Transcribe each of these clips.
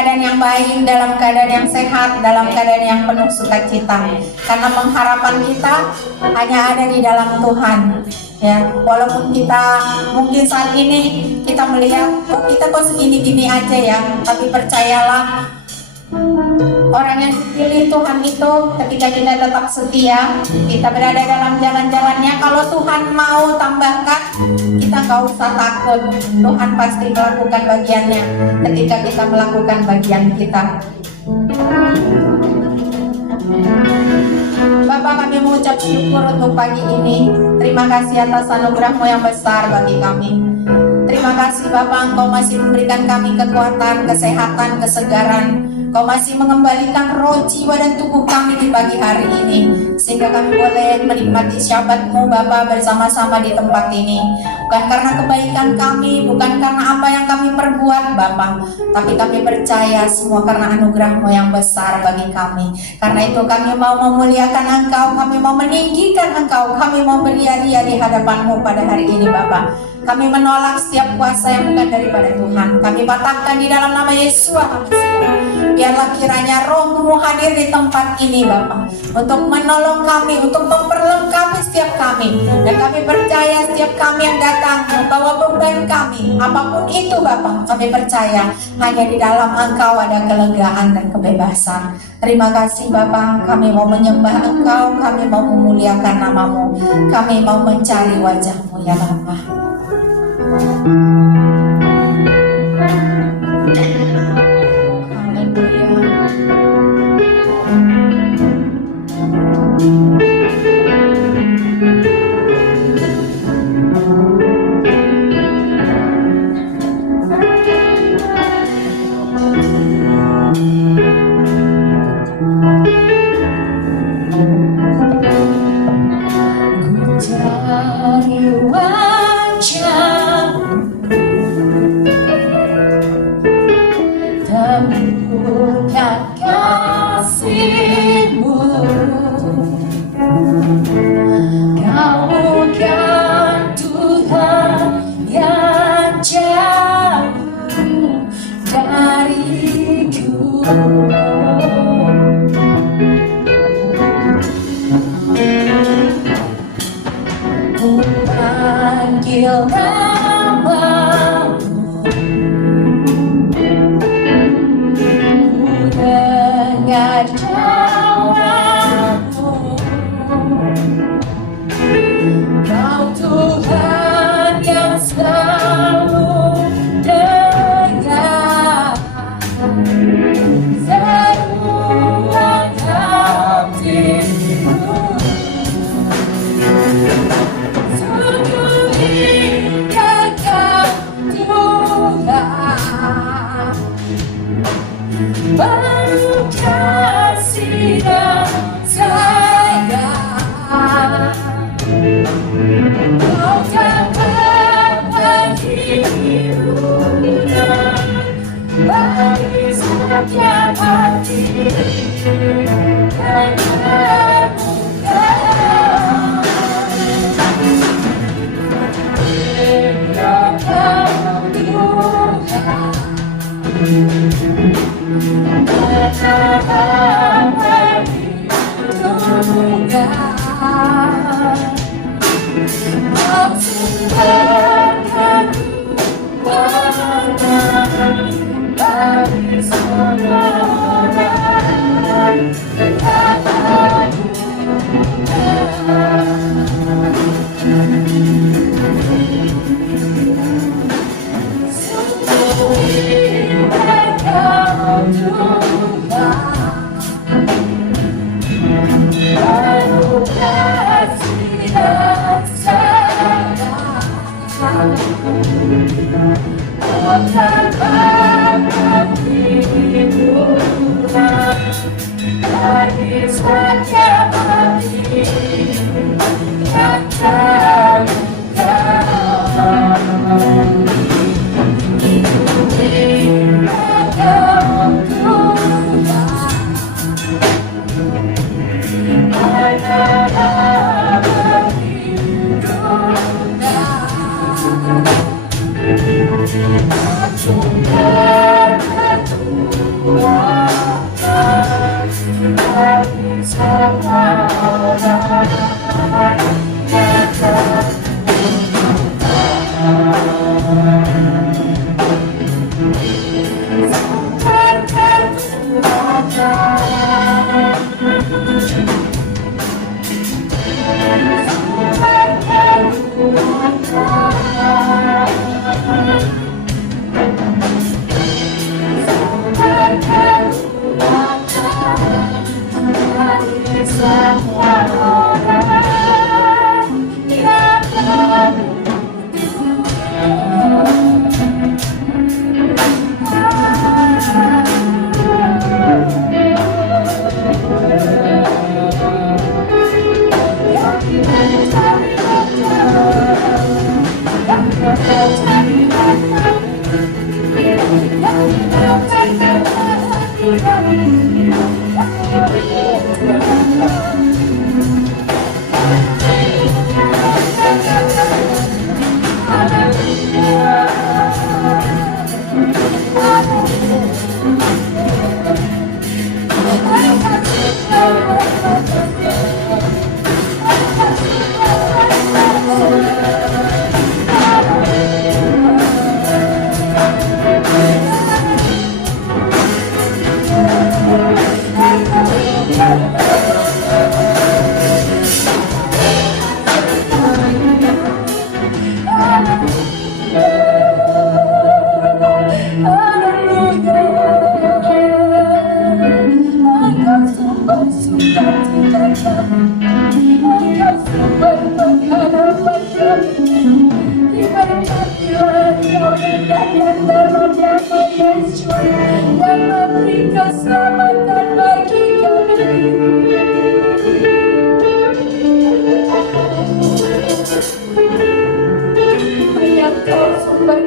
keadaan yang baik, dalam keadaan yang sehat, dalam keadaan yang penuh sukacita. Karena pengharapan kita hanya ada di dalam Tuhan. Ya, walaupun kita mungkin saat ini kita melihat kita kok segini-gini aja ya, tapi percayalah orang yang dipilih Tuhan itu ketika kita tetap setia, kita berada dalam jalan-jalannya. Kalau Tuhan mau tambahkan, kita nggak usah takut. Tuhan pasti melakukan bagiannya ketika kita melakukan bagian kita. Bapak, kami mengucap syukur untuk pagi ini. Terima kasih atas anugerah-Mu yang besar bagi kami. Terima kasih Bapak, Engkau masih memberikan kami kekuatan, kesehatan, kesegaran. Kau masih mengembalikan roh, jiwa, dan tubuh kami di pagi hari ini, sehingga kami boleh menikmati syabat-Mu Bapa bersama-sama di tempat ini. Bukan karena kebaikan kami, bukan karena apa yang kami perbuat Bapa, tapi kami percaya semua karena anugerah-Mu yang besar bagi kami. Karena itu kami mau memuliakan Engkau, kami mau meninggikan Engkau, kami mau beria-ria di hadapan-Mu pada hari ini Bapa. Kami menolak setiap kuasa yang bukan daripada Tuhan. Kami patahkan di dalam nama Yesus. Biarlah kiranya Roh-Mu hadir di tempat ini Bapa, untuk menolong kami, untuk memperlengkapi setiap kami. Dan kami percaya setiap kami yang datang membawa beban kami, apapun itu Bapa, kami percaya hanya di dalam Engkau ada kelegaan dan kebebasan. Terima kasih Bapa, kami mau menyembah Engkau, kami mau memuliakan nama-Mu, kami mau mencari wajah-Mu ya Bapa.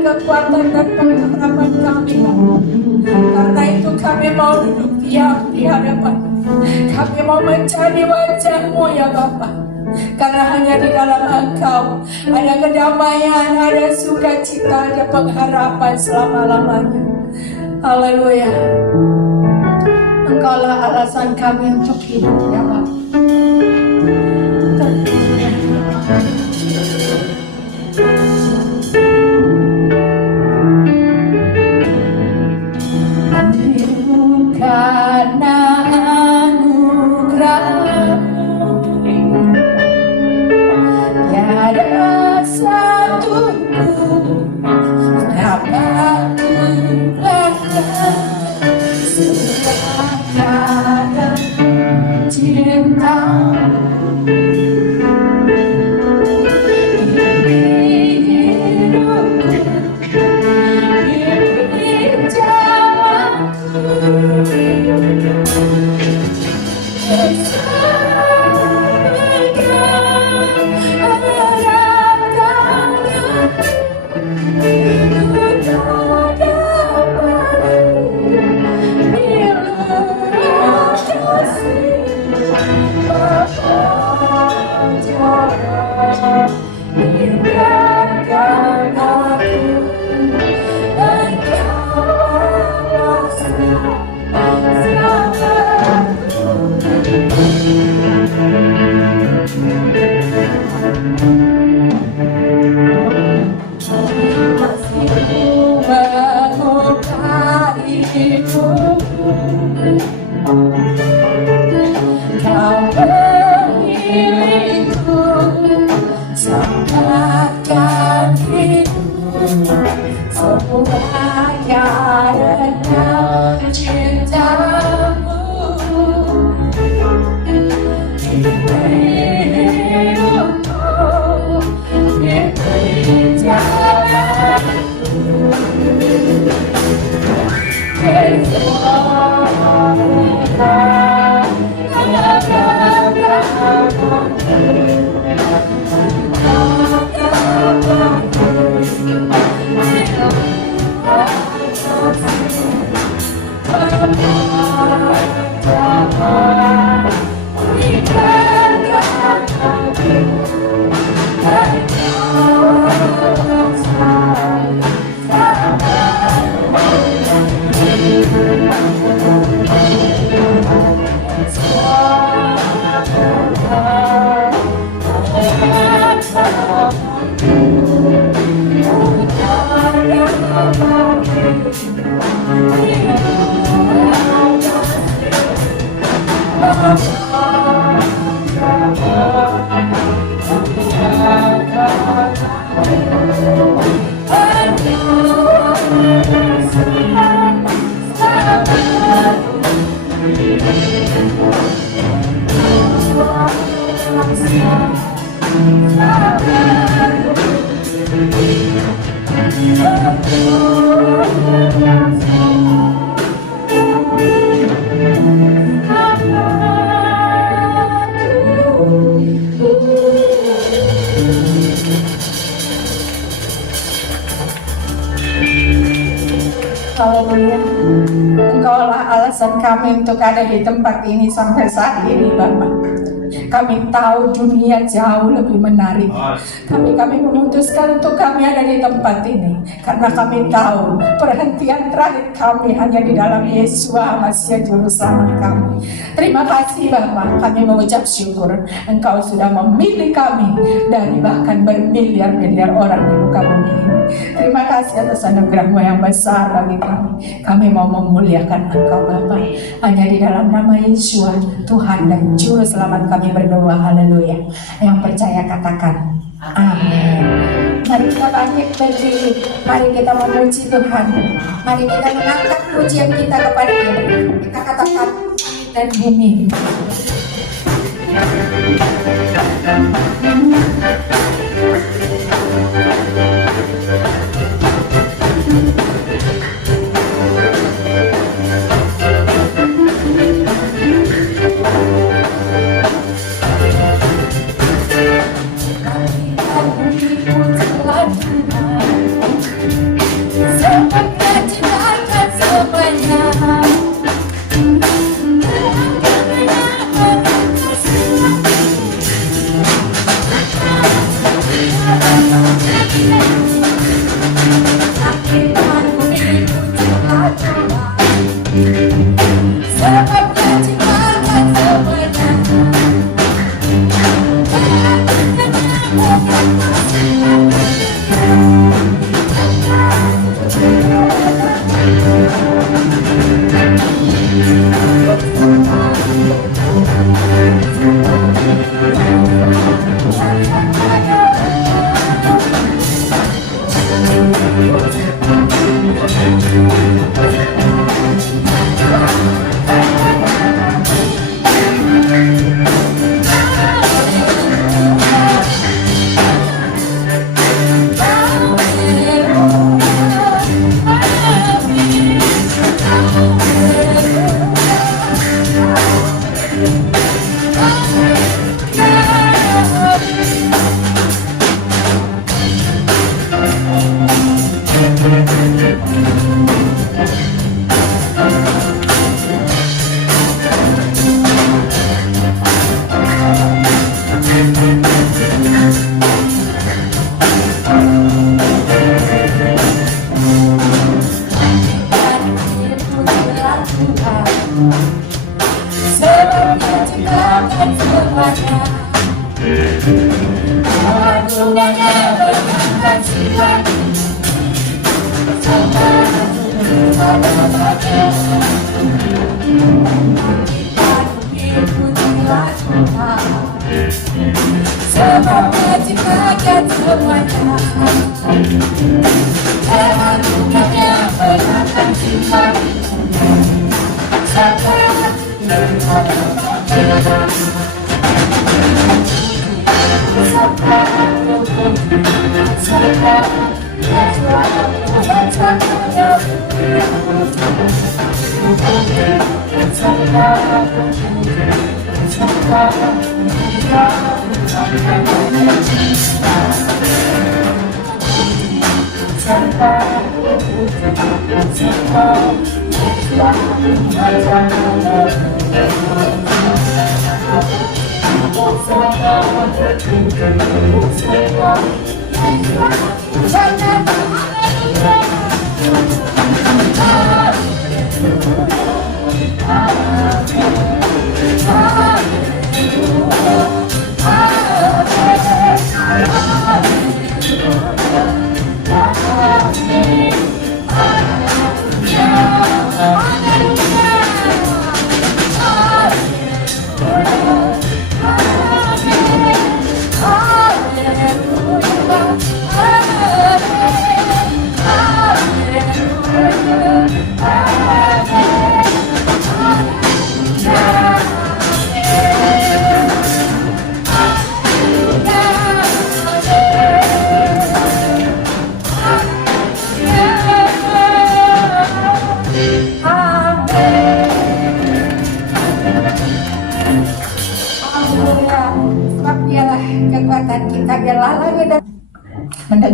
Kekuatan dan pengharapan kami. Karena itu kami mau duduk diam di hadapan. Kami mau mencari wajah-Mu ya Bapa. Karena hanya di dalam Engkau ada kedamaian, ada sukacita, ada pengharapan selama-lamanya. Haleluya. Engkaulah alasan kami untuk hidup ya Bapa. Karena anugerah-Mu tiada satu dapat menghilangkan segala cinta. Haleluya. Engkaulah alasan kami untuk ada di tempat ini sampai saat ini, Bapak. Kami tahu dunia jauh lebih menarik. Kami memutuskan untuk kami ada di tempat ini karena kami tahu perhentian terakhir kami hanya di dalam Yesus Masih Juru Selamat kami. Terima kasih Bapak, kami mengucap syukur Engkau sudah memilih kami dari bahkan bermiliar-miliar orang di muka bumi ini. Terima kasih atas anugerah-Mu yang besar bagi kami. Kami mau memuliakan Engkau Bapak. Hanya di dalam nama Yesus Tuhan dan Juru Selamat kami berdoa. Haleluya. Yang percaya katakan amin. Mari kita bangkit berdiri. Mari kita memuji Tuhan. Mari kita mengangkat pujian kita kepada Dia. Kita katakan langit dan bumi. Hallelujah.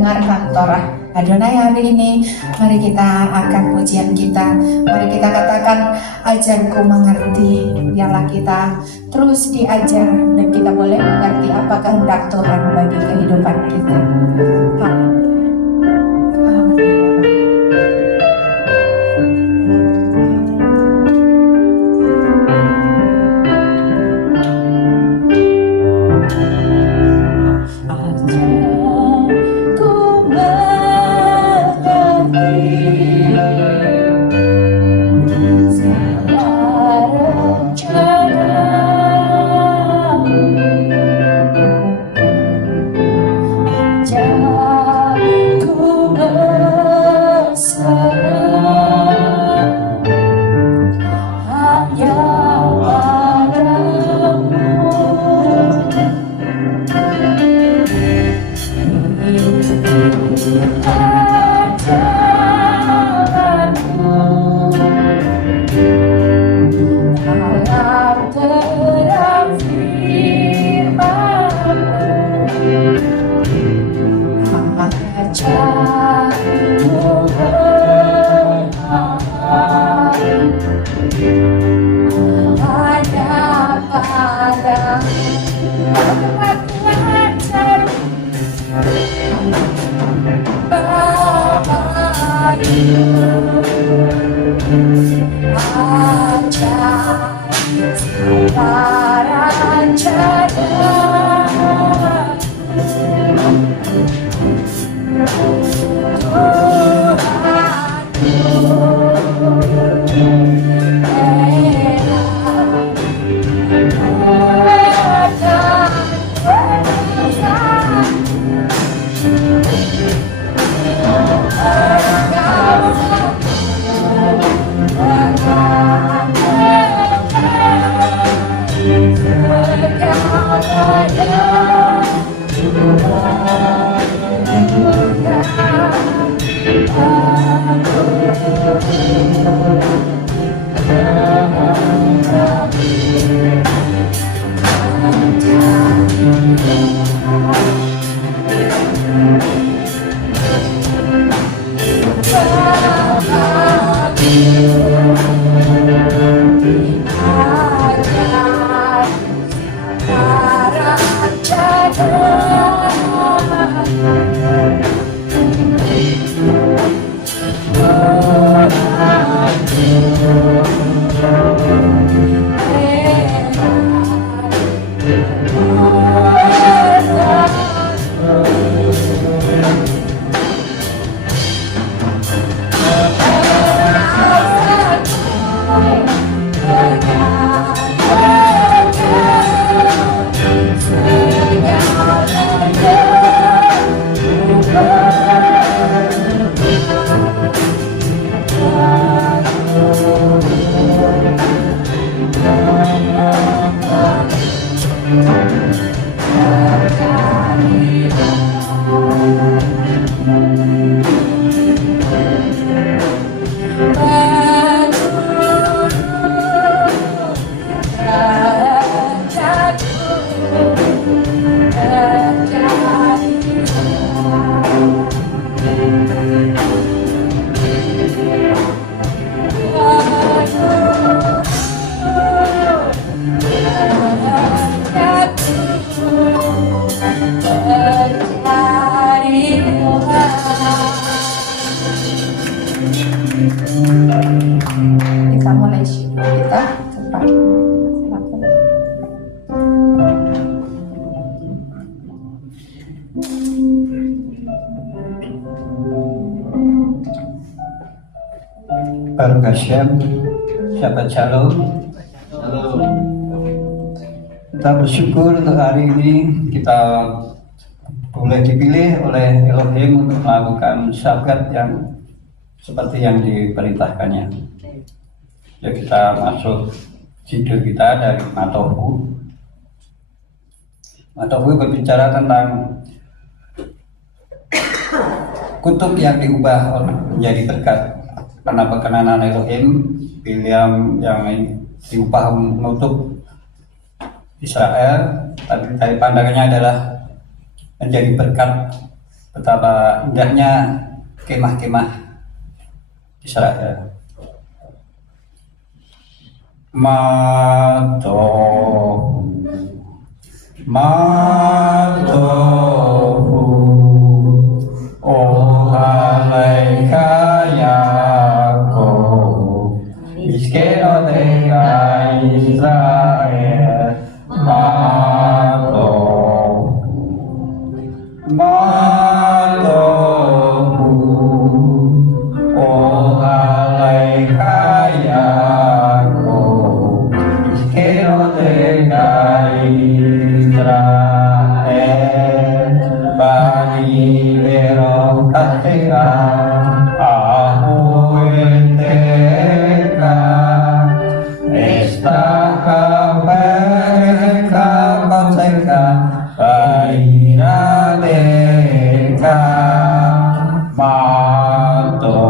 mendengarkan Torah Adonai hari ini. Mari kita akan pujian kita. Mari kita katakan, ajarku mengerti. Biarlah kita terus diajar dan kita boleh mengerti apa kehendak Tuhan bagi kehidupan kita. Kita mulai kita cepat. Baruch Hashem, Shabbat Shalom. Kita bersyukur untuk hari ini kita boleh dipilih oleh Elohim untuk melakukan syabat yang seperti yang diperintahkannya. Ya, kita masuk judul kita dari Matohu. Matohu berbicara tentang kutub yang diubah menjadi berkat karena perkenanan Elohim. Bileam yang diubah menutup Israel, tapi dari pandangannya adalah menjadi berkat betapa indahnya kemah-kemah Israel. Matohu oh alaika Yaakov Iskenoteka Israel Matohu oh alaika Yaakov Iskenoteka Israel Bani Berokateka Ahu Enteka Estaka Bereka Patseka Baira Deka Mato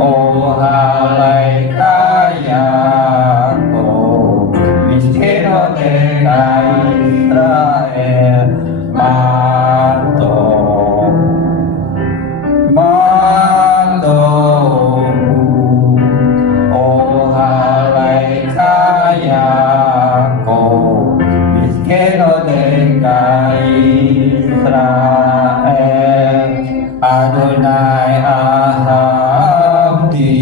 Oh alaika Yaakov Iskenoteka Israel oh alaika Yaakov Iskenoteka Israel Adonai Ahabdi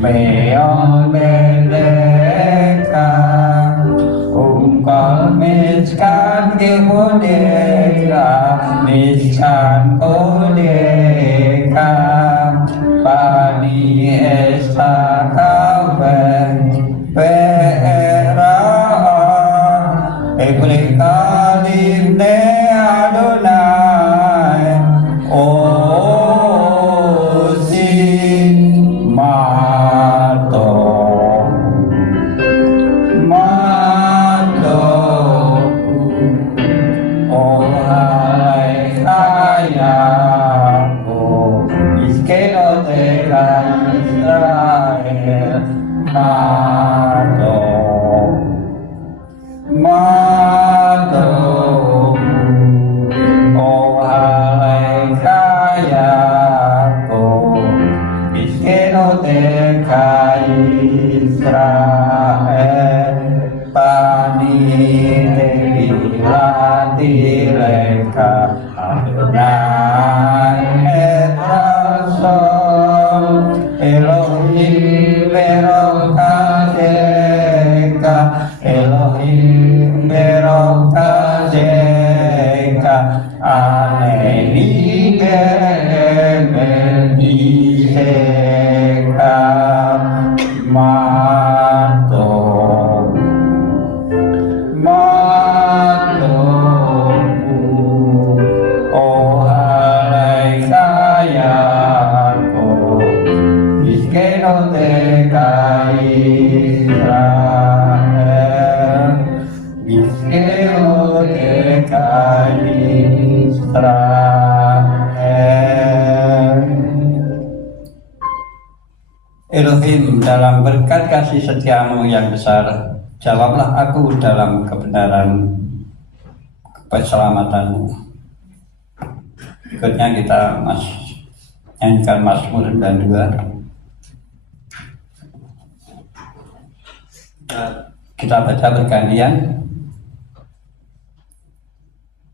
Meon Meleka Kol Mishkan Kemodeka Mishkan Kodeka Bani Esakaven Be'erah Ebrekalim Ne Adonai Osin Mato oh alaika Yaakov Iskenoteka Israel oh alaika Yaakov Iskenoteka Israel Bani Levilatileka Adonai Etrasol Elohim Berokateka Elohim Berokateka Aneni Be'eliseka oh alaika Yaakov Iskenoteka Israel Iskenoteka Israel. Elohim, dalam berkat kasih setiamu yang besar, jawablah aku dalam kebenaran keselamatanmu. Berikutnya kita nyanyikan Mazmur 92. Kita baca bergantian.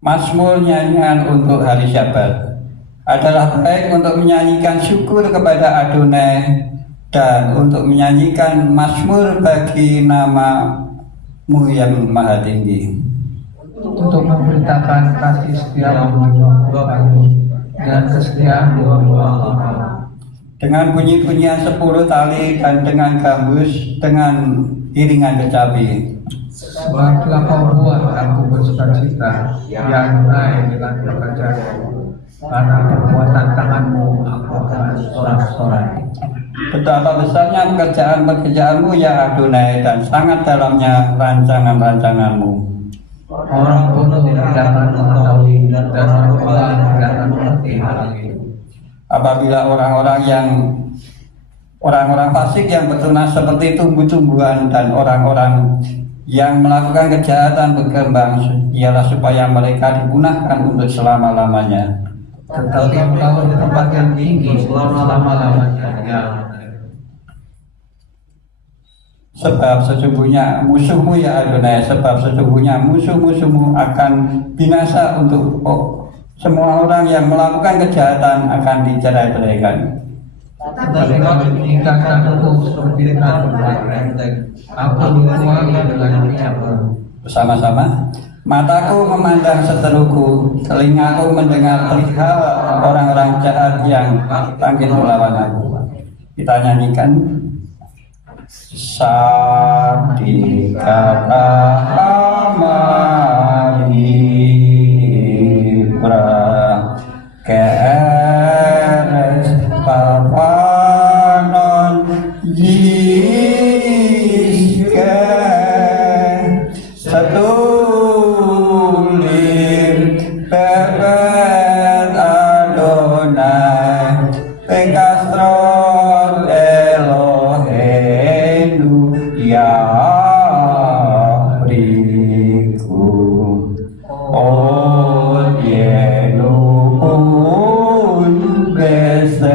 Mazmur nyanyian untuk hari Syabat adalah baik untuk menyanyikan syukur kepada Adonai dan untuk menyanyikan mazmur bagi nama-Mu yang maha tinggi. Untuk memberitakan kasih setiamu dan kesetiaan dengan bunyi-bunyian 10 tali dan dengan gambus, dengan iringan kecapi. Sebab telah Kau buat aku bersukacita, yang naik dengan pekerjaanmu, karena perbuatan tanganmu aku akan sorak-sorai. Betapa besarnya pekerjaan-pekerjaanmu ya Adonai, dan sangat dalamnya rancangan-rancanganmu. Orang bodoh tidak akan mengetahui dan orang tua tidak akan mengerti hal itu. Apabila orang-orang fasik yang bertunas seperti tumbuh-tumbuhan dan orang-orang yang melakukan kejahatan berkembang ialah supaya mereka dipunahkan untuk selama-lamanya. Tetapi engkau di tempat yang tinggi selama-lamanya. Ya. Sebab sesungguhnya musuhmu ya Adonai, sebab sesungguhnya musuh-musuhmu akan binasa untuk semua orang yang melakukan kejahatan akan dicerai-beraikan. Tetapi kau meningkatkan aku seperti ratu banteng. Aku dituai dengan minyak baru. Bersama-sama. Mataku memandang seteruku, telingaku mendengar perihal orang-orang jahat yang bangkit melawan aku. Kita nyanyikan. Sabdika Amaribra Keres Papanon Yiske Setulim Pepet Adonai Pekastron Elohenu Yabriku Odienukun Besewa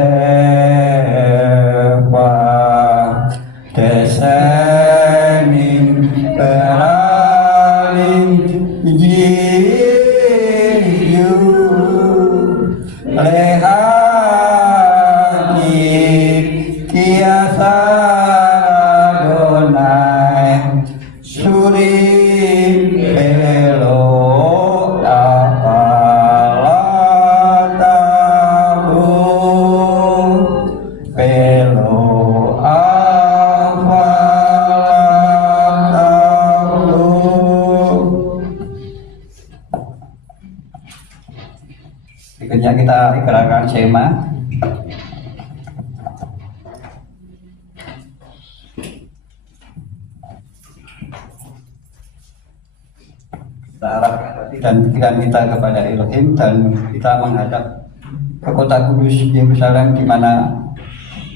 Desenim Peralim Yiyu Lehagit Kiasa Adonai Surim Elo Apalatabu Pelo Apalatabu. Berikutnya kita ikrarkan Shema. Kita arahkan hati dan pikiran kita kepada Elohim dan kita menghadap ke kota kudus Yerusalem di mana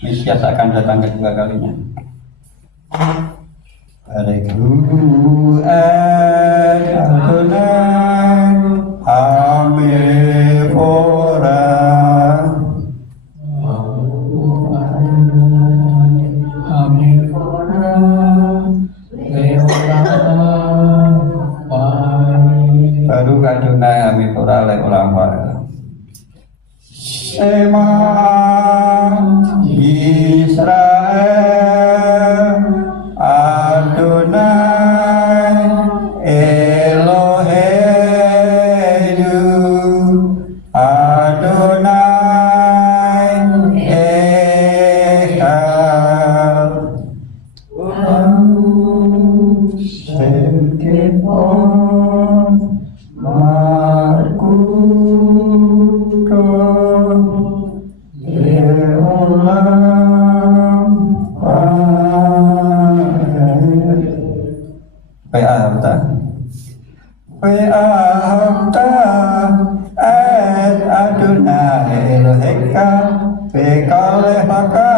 Mesias akan datang kedua kalinya. Bareku Adonai Hamefora Baru Adonai Hamefora le olam wara Shema Israel Adonai Eloheinu Adonai Echad Sekepon Markuto Leolam Pe'ahamta Pe'ahamta Ad Adonai Eloheka Bekal lehaka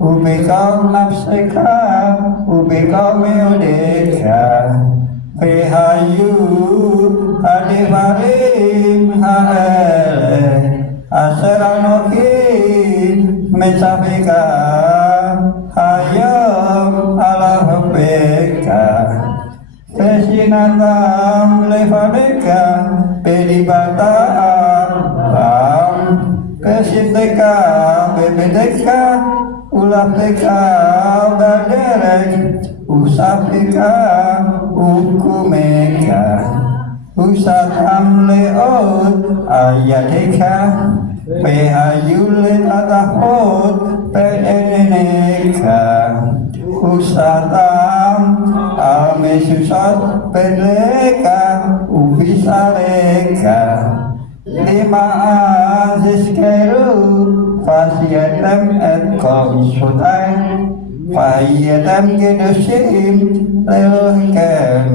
Ubekal nafseka Ubekal meodeka Pehayu Hadivarim Haele Aseranokin Mensafika Hayam ala hubeka Pesinatam lefadeka Pedibata alam Pesiteka Bebedeka Ulafeka Baderek Usafika Hukumeka Usatam leot Ayadeka Pehayule atahot Pedeneka Usatam Amesusat Pedeka Ubisareka Lima Azizkeru Fasyatem et Komsutai Fayatem Gedusim Lelohkem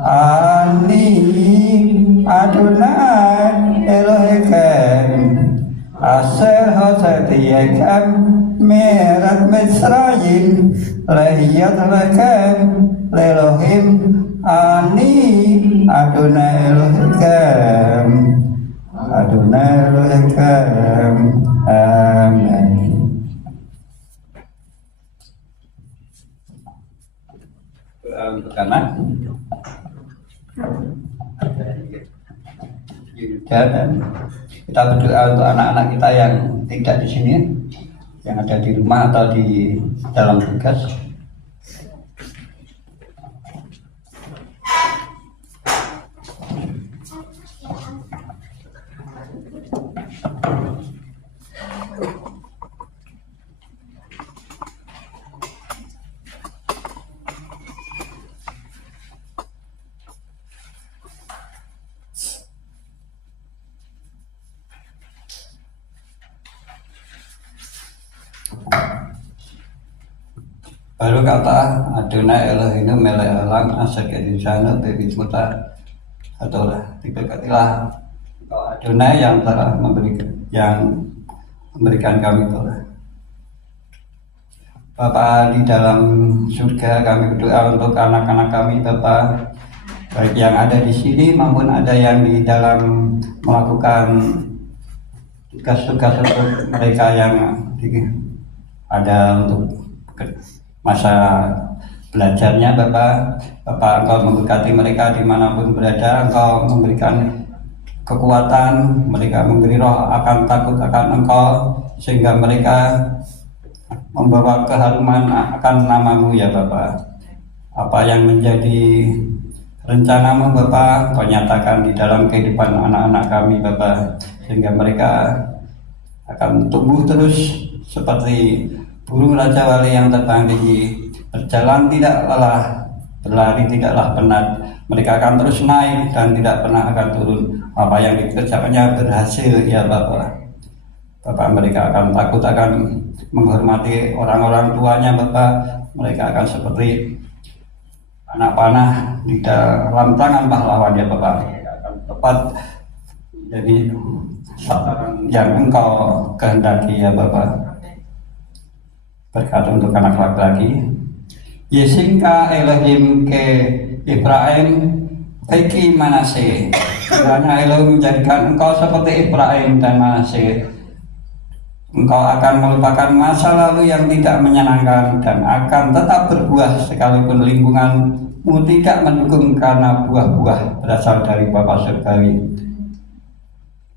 Ani Adonai Elohkem Aser Hosetiyekem Merat Mitzrayim Lehiyat Lekem Elohim Ani Adonai Elohim Adonai Elohim Amen. Untuk anak Yuda, dan kita berdoa untuk anak-anak kita yang tidak di sini, yang ada di rumah atau di dalam tugas. Baru kata Adonai Elohim melek alam asak di sana bebit muta adalah diberkatilah Adonai yang telah memberikan kami Tuhan. Bapa di dalam surga, kami berdoa untuk anak-anak kami Bapa, baik yang ada di sini maupun ada yang di dalam melakukan tugas-tugas untuk mereka yang ada untuk masa belajarnya Bapak. Engkau memberkati mereka dimanapun berada, Engkau memberikan kekuatan, mereka memberi roh akan takut akan Engkau, sehingga mereka membawa keharuman akan namamu ya Bapak. Apa yang menjadi rencanamu Bapak, Kau nyatakan di dalam kehidupan anak-anak kami Bapak, sehingga mereka akan tumbuh terus seperti burung Raja Wali yang terbang tinggi, berjalan tidak lelah, berlari tidaklah penat. Mereka akan terus naik dan tidak pernah akan turun. Apa yang dikerjakannya berhasil ya Bapak. Bapak, mereka akan takut akan menghormati orang-orang tuanya Bapak. Mereka akan seperti anak panah di dalam tangan pahlawan ya Bapak. Mereka akan tepat jadi sasaran yang Engkau kehendaki ya Bapak. Berkat untuk anak laki-laki. Yesinka Elohim ke Ibrahim Peki Manase. Kiranya Elohim menjadikan engkau seperti Ibrahim dan Manase. Engkau akan melupakan masa lalu yang tidak menyenangkan dan akan tetap berbuah sekalipun lingkunganmu tidak mendukung, karena buah-buah berasal dari Bapa Surgawi.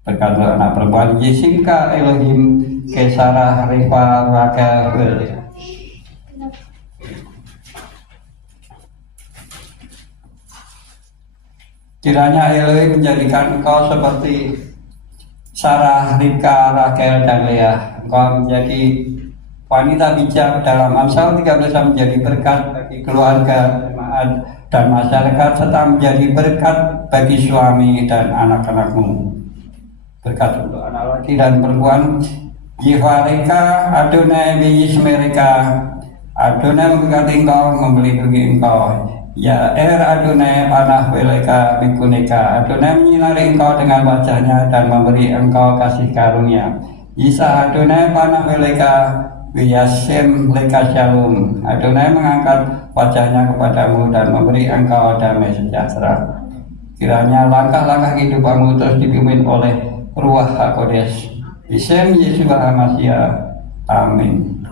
Berkat untuk anak perempuan Yesinka Elohim ke Sarah Rifa Rakel. Kiranya Elohim menjadikan engkau seperti Sarah, Ribka, Rakel, dan Leah. Engkau menjadi wanita bijak dalam Amsal 13, menjadi berkat bagi keluarga, jemaat, dan masyarakat, serta menjadi berkat bagi suami dan anak-anakmu. Berkat untuk anak laki dan perempuan Yivareka Adonai Biyismereka. Adonai memberkati engkau, melindungi engkau. Ya Adonai panah weleka bikuneka. Adonai menyinari engkau dengan wajahnya dan memberi engkau kasih karunia. Isa Adonai panah weleka biyasem leka shalom. Adonai mengangkat wajahnya kepadamu dan memberi engkau damai sejahtera. Kiranya langkah-langkah kehidupanmu terus dipimpin oleh Ruach HaKodesh. Isem Yesus HaMasiah. Amin.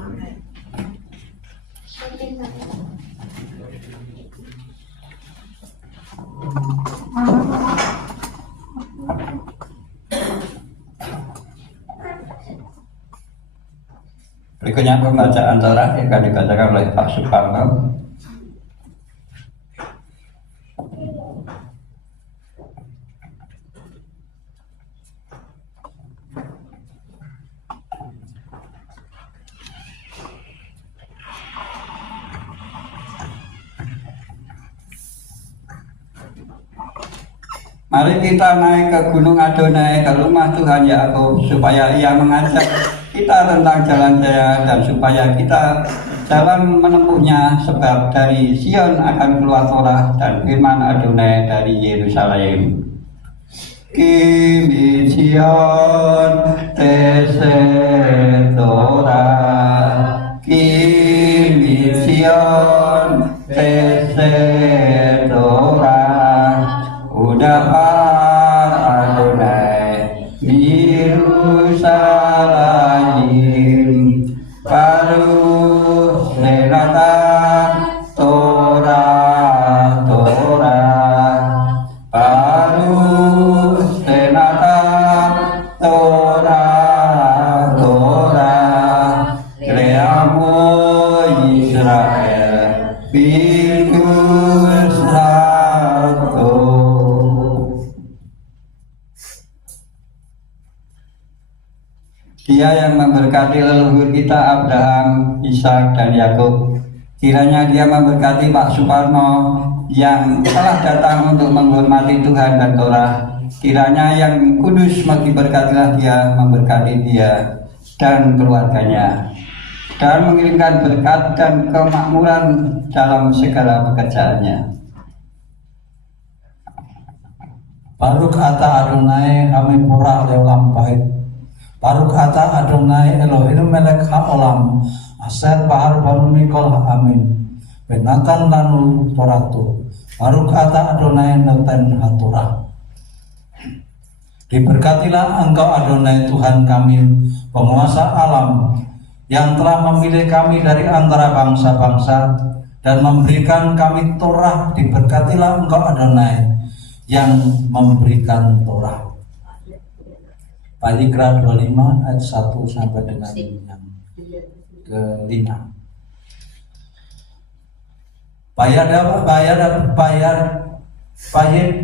Berikutnya pembacaan Torah yang akan dibacakan oleh Pak Suparno. Mari kita naik ke Gunung Adonai, ke rumah Tuhan Yakub, supaya Ia mengajak kita tentang jalan Jaya, dan supaya kita jalan menempuhnya, sebab dari Sion akan keluar Torah dan firman Adonai dari Yerusalem. Kimi Sion tese Torah, Kimi Sion tese Torah Udapar Adonai Yerusalem Baruch Lenatan Torah Baruch Lenatan Torah Leamo Israel Pilkus Satu. Dia yang memberkati leluhur kita Abraham, Ishak dan Yakub. Kiranya dia memberkati Pak Suparno yang telah datang untuk menghormati Tuhan dan Torah. Kiranya yang kudus diberkatilah dia, memberkati dia dan keluarganya, dan mengirimkan berkat dan kemakmuran dalam segala pekerjaannya. Baruch ata Adonai hamipurah leolam bait. Baruch ata Adonai Eloheinu melech haolam aser bahar baru mikol amin. Benatan lanu toratu. Baruch ata Adonai noten hatorah. Diberkatilah Engkau Adonai Tuhan kami, penguasa alam, yang telah memilih kami dari antara bangsa-bangsa dan memberikan kami Torah. Diberkatilah Engkau Adonai yang memberikan Torah. Vayikra 25 ayat 1 sampai dengan yang ke-5.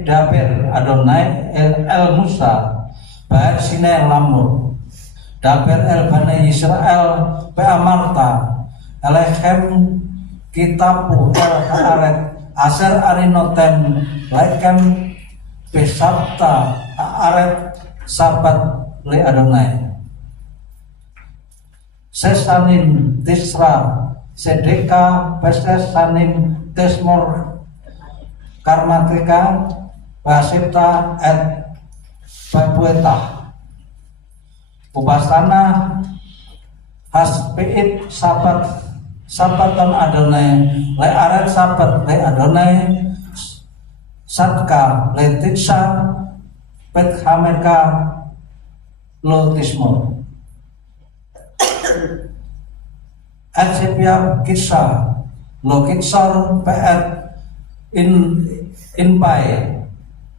Daber Adonai el Musa Baer Sinai Lamur Daber el Bani Israel Beamarta Elechem Kitabu el Haaret Aser Arinoten Laikem Besabta Haaret Sabat le Adonai Sesanin Tisra Sedeka Pesesanin Tesmor Karmateka Basipta et Babuetah Upasana Haspeit Sabaton Adonai Le Aret Sabat Le Adonai Satka Le Tiksa Pet Hamerka Lotismo Et Sepia Kisah Lo Kitsar Peet Inpai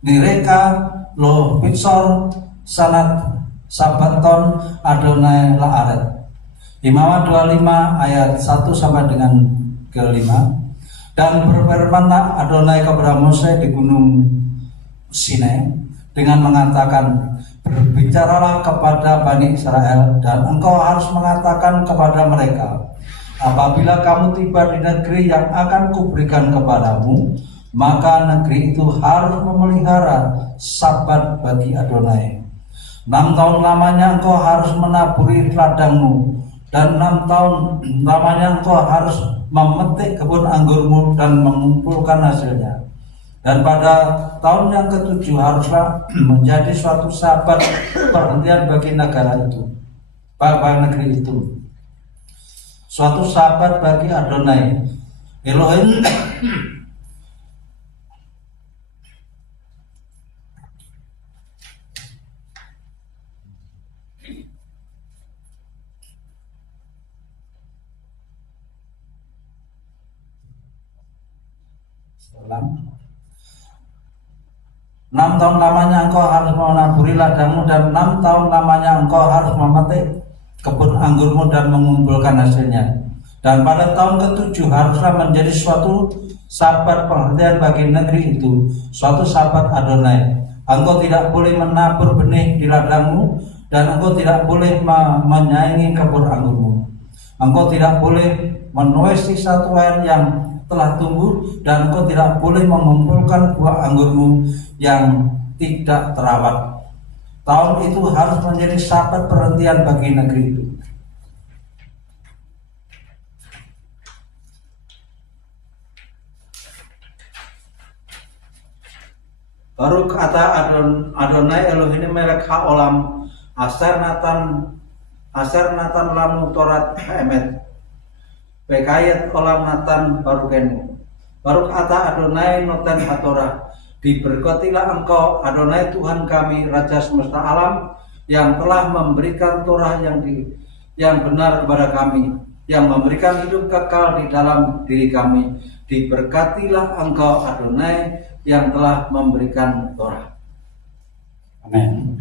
Nireka Lo Pitsor Sanat Sabaton Adonai Laaret. Imamat 25 ayat 1 sampai dengan ke-5. Dan berfirmanlah Adonai kepada Mose di gunung Sinai dengan mengatakan, berbicaralah kepada Bani Israel dan engkau harus mengatakan kepada mereka, apabila kamu tiba di negeri yang akan kuberikan kepadamu, maka negeri itu harus memelihara Sabat bagi Adonai. 6 tahun lamanya engkau harus menaburi ladangmu, dan 6 tahun lamanya engkau harus memetik kebun anggurmu dan mengumpulkan hasilnya. Dan pada tahun yang ke-7 haruslah menjadi suatu Sabat perhentian bagi negara itu, bagi negeri itu. Suatu Sabat bagi Adonai Elohim. Salam. 6 tahun lamanya engkau harus menaburi ladangmu, dan 6 tahun lamanya engkau harus memetik kebun anggurmu dan mengumpulkan hasilnya. Dan pada tahun ke-7 haruslah menjadi suatu Sabat perhentian bagi negeri itu, suatu Sabat Adonai. Engkau tidak boleh menabur benih di ladangmu, dan engkau tidak boleh menyaingi kebun anggurmu. Engkau tidak boleh menuai sisa tuai yang telah tumbuh, dan engkau tidak boleh mengumpulkan buah anggurmu yang tidak terawat. Tahun itu harus menjadi Sabat perhentian bagi negeri itu. Baruch ata Adonai Eloheinu melech haolam aser natan lamu torat emet Pekayat olam natan barukenu Baruch atah Adonai noten hatorah. Diberkatilah Engkau Adonai Tuhan kami, Raja semesta alam, yang telah memberikan Torah yang benar kepada kami, yang memberikan hidup kekal di dalam diri kami. Diberkatilah Engkau Adonai yang telah memberikan Torah. Amin.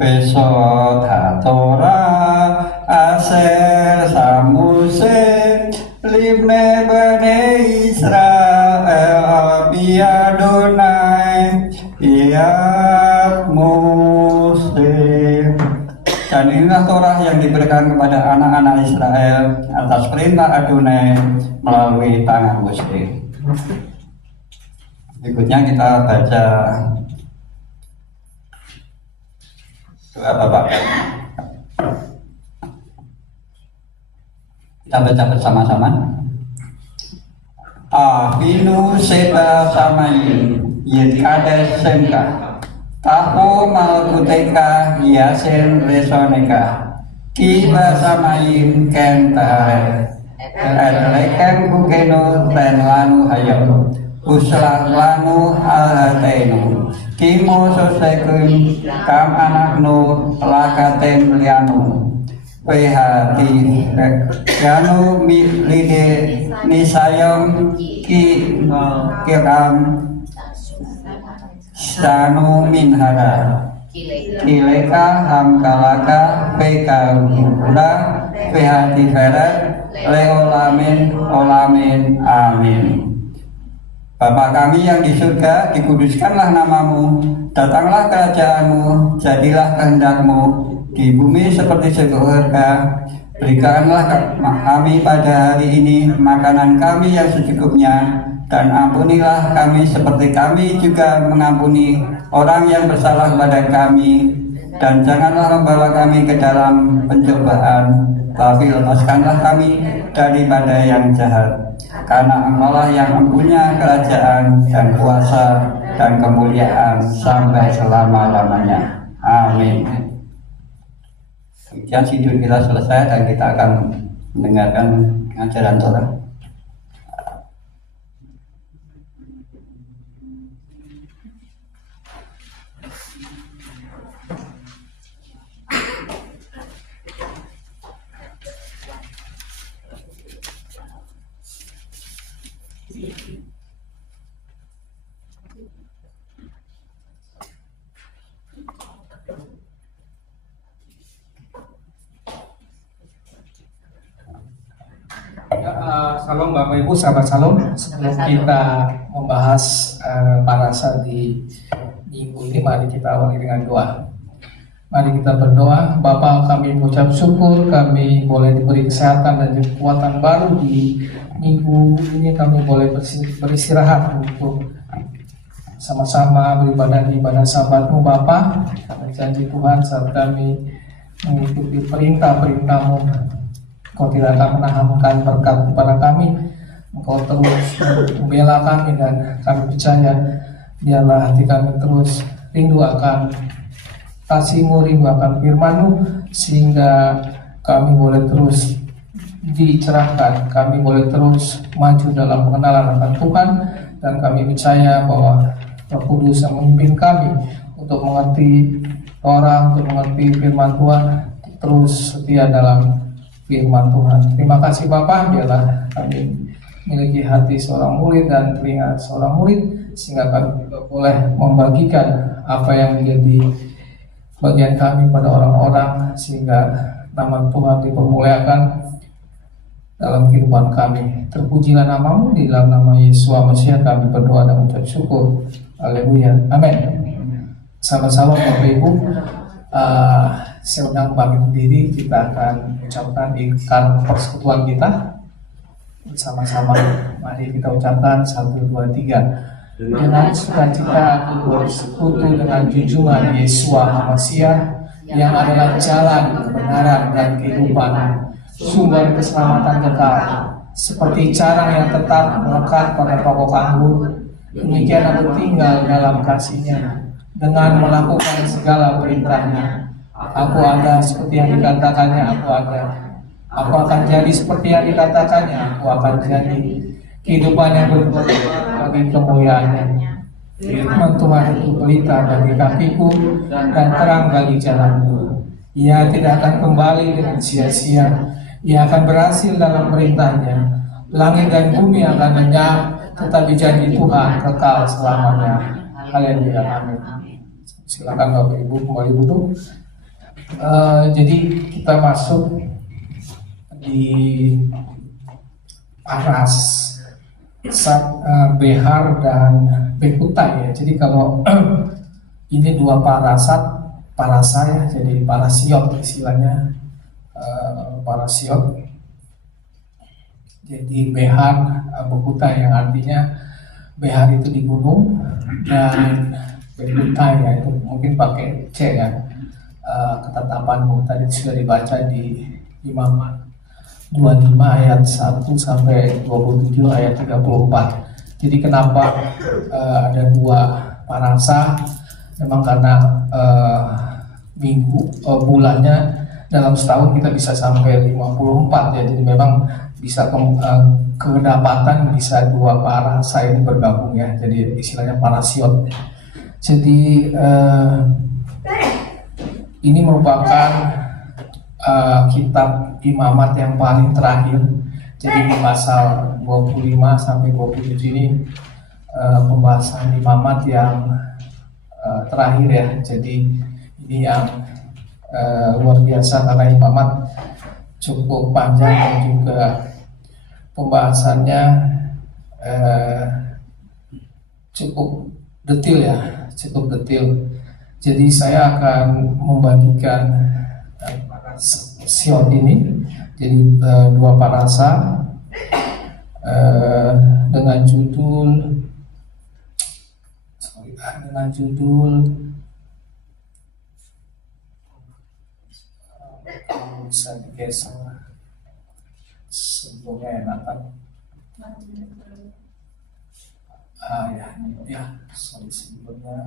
Besot hatorah aser samuse libne bane Israel biadonai iat muslim. Dan inilah Torah yang diberikan kepada anak-anak Israel atas perintah Adonai melalui tangan Mose. Berikutnya kita baca doa Bapak. Kita baca bersama-sama. Avinu seba samayin yedkades senka tahu malkuteka yasen resoneka kiba samayin ken tahare erleken bukeno ten lanu hayam uslah lanu alhatenu kimo sosekun kam anaknu lakaten lianu wehati yanu lide nisayong ki kiram stanu minhara kileka hamkalaka peka ura wehati feret leolamin olamin amin. Bapa kami yang di surga, dikuduskanlah namamu, datanglah kerajaanmu, jadilah kehendakmu di bumi seperti di surga. Berikanlah kami pada hari ini makanan kami yang secukupnya, dan ampunilah kami seperti kami juga mengampuni orang yang bersalah kepada kami, dan janganlah membawa kami ke dalam pencobaan, tapi lepaskanlah kami daripada yang jahat. Karena Engkaulah yang mempunyai kerajaan dan kuasa dan kemuliaan sampai selama-lamanya. Amin. Demikian sidul kita selesai dan kita akan mendengarkan ajaran Torah. Salam Bapak Ibu, sahabat Salam. Sebelum kita membahas parasa di minggu ini, mari kita awali dengan doa. Mari kita berdoa. Bapa, kami mengucap syukur kami boleh diberi kesehatan dan kekuatan baru di minggu ini. Kami boleh beristirahat untuk sama-sama beribadah di ibadah Sabat-Mu Bapa. Kami janji Tuhan saat kami mengikuti perintah-perintah-Mu, Engkau tidak akan menahankan berkat kepada kami. Engkau terus membela kami dan kami percaya biarlah hati kami terus rindu akan kasih-Mu, rindu akan firman-Mu, sehingga kami boleh terus dicerahkan, kami boleh terus maju dalam pengenalan akan Tuhan, dan kami percaya bahwa Roh Kudus yang memimpin kami untuk mengerti orang, untuk mengerti firman Tuhan, terus setia dalam firman Tuhan. Terima kasih Bapa, biarlah kami memiliki hati seorang murid dan telinga seorang murid, sehingga kami juga boleh membagikan apa yang menjadi bagian kami pada orang-orang, sehingga nama Tuhan dipermuliakan dalam kehidupan kami. Terpujilah namamu, di dalam nama Yesus Mesias kami berdoa dan mengucap syukur. Haleluya, amin. Sama-sama Bapak Ibu, saya undang pamit diri, kita akan ucapkan di kartu persekutuan kita bersama-sama. Mari kita ucapkan 1, 2, 3. Dengan sukacita aku bersekutu dengan junjungan Yesus Mesias yang adalah jalan kebenaran dan kehidupan, sumber keselamatan kekal, seperti carang yang tetap melekat pada pokok anggur. Demikian aku tinggal dalam kasih-Nya dengan melakukan segala perintah-Nya. Aku ada seperti yang dikatakannya, aku ada. Aku akan jadi seperti yang dikatakannya, aku akan jadi. kehidupan yang berlimpah bagi kemuliaan-Nya. Firman Tuhan itu pelita bagi kakiku dan terang bagi jalanku. Ia tidak akan kembali dengan sia-sia. Ia akan berhasil dalam perintahnya. Langit dan bumi akan lenyap, tetapi janji Tuhan kekal selamanya. Haleluya, amin. Silakan Bapak Ibu kembali duduk. Jadi kita masuk di paras behar dan bekutai ya. Jadi kalau ini dua parasa ya, jadi parasiot istilahnya, parasiot. Jadi behar bekutai yang artinya behar itu di gunung dan bekutai ya itu mungkin pakai C ya. Ketetapanmu tadi sudah dibaca di Imamat 25 ayat 1 sampai 27 ayat 34. Jadi kenapa ada dua parasa? Memang karena bulannya dalam setahun kita bisa sampai 54 ya. Jadi memang bisa kedapatan bisa dua parasa ini bergabung ya. Jadi istilahnya parasiot. Jadi ini merupakan kitab Imamat yang paling terakhir. Jadi di pasal 25 sampai 27 ini pembahasan Imamat yang terakhir ya. Jadi ini yang luar biasa karena Imamat cukup panjang dan juga pembahasannya cukup detail ya, cukup detail. Jadi saya akan membagikan parasiot ini jadi dua parasa dengan judul kalau bisa digeser sebelumnya enakan sebelumnya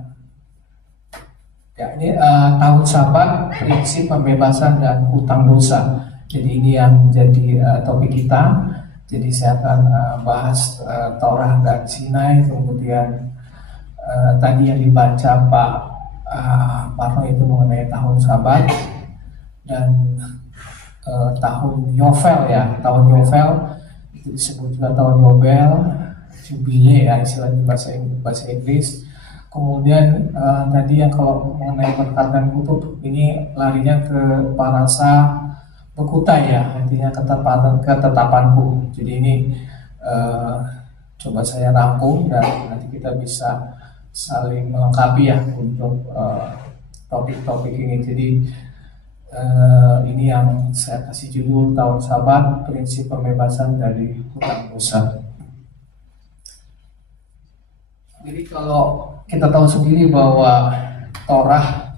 ya ini tahun Sabat, prinsip pembebasan dan hutang dosa. Jadi ini yang menjadi topik kita. Jadi saya akan bahas Torah dan Sinai, kemudian tadi yang dibaca Pak Parno itu mengenai tahun Sabat dan tahun Yovel ya, tahun Yovel itu disebut juga tahun Yobel, Jubile ya istilahnya bahasa Inggris. Kemudian tadi yang kalau mengenai berkat dan kutub ini larinya ke parasa bekutai ya, artinya ketetapanku. Jadi ini coba saya rangkum dan nanti kita bisa saling melengkapi ya untuk topik-topik ini. Jadi ini yang saya kasih judul tahun Sabat, prinsip pembebasan dari hutang dosa. Jadi kalau kita tahu sendiri bahwa Torah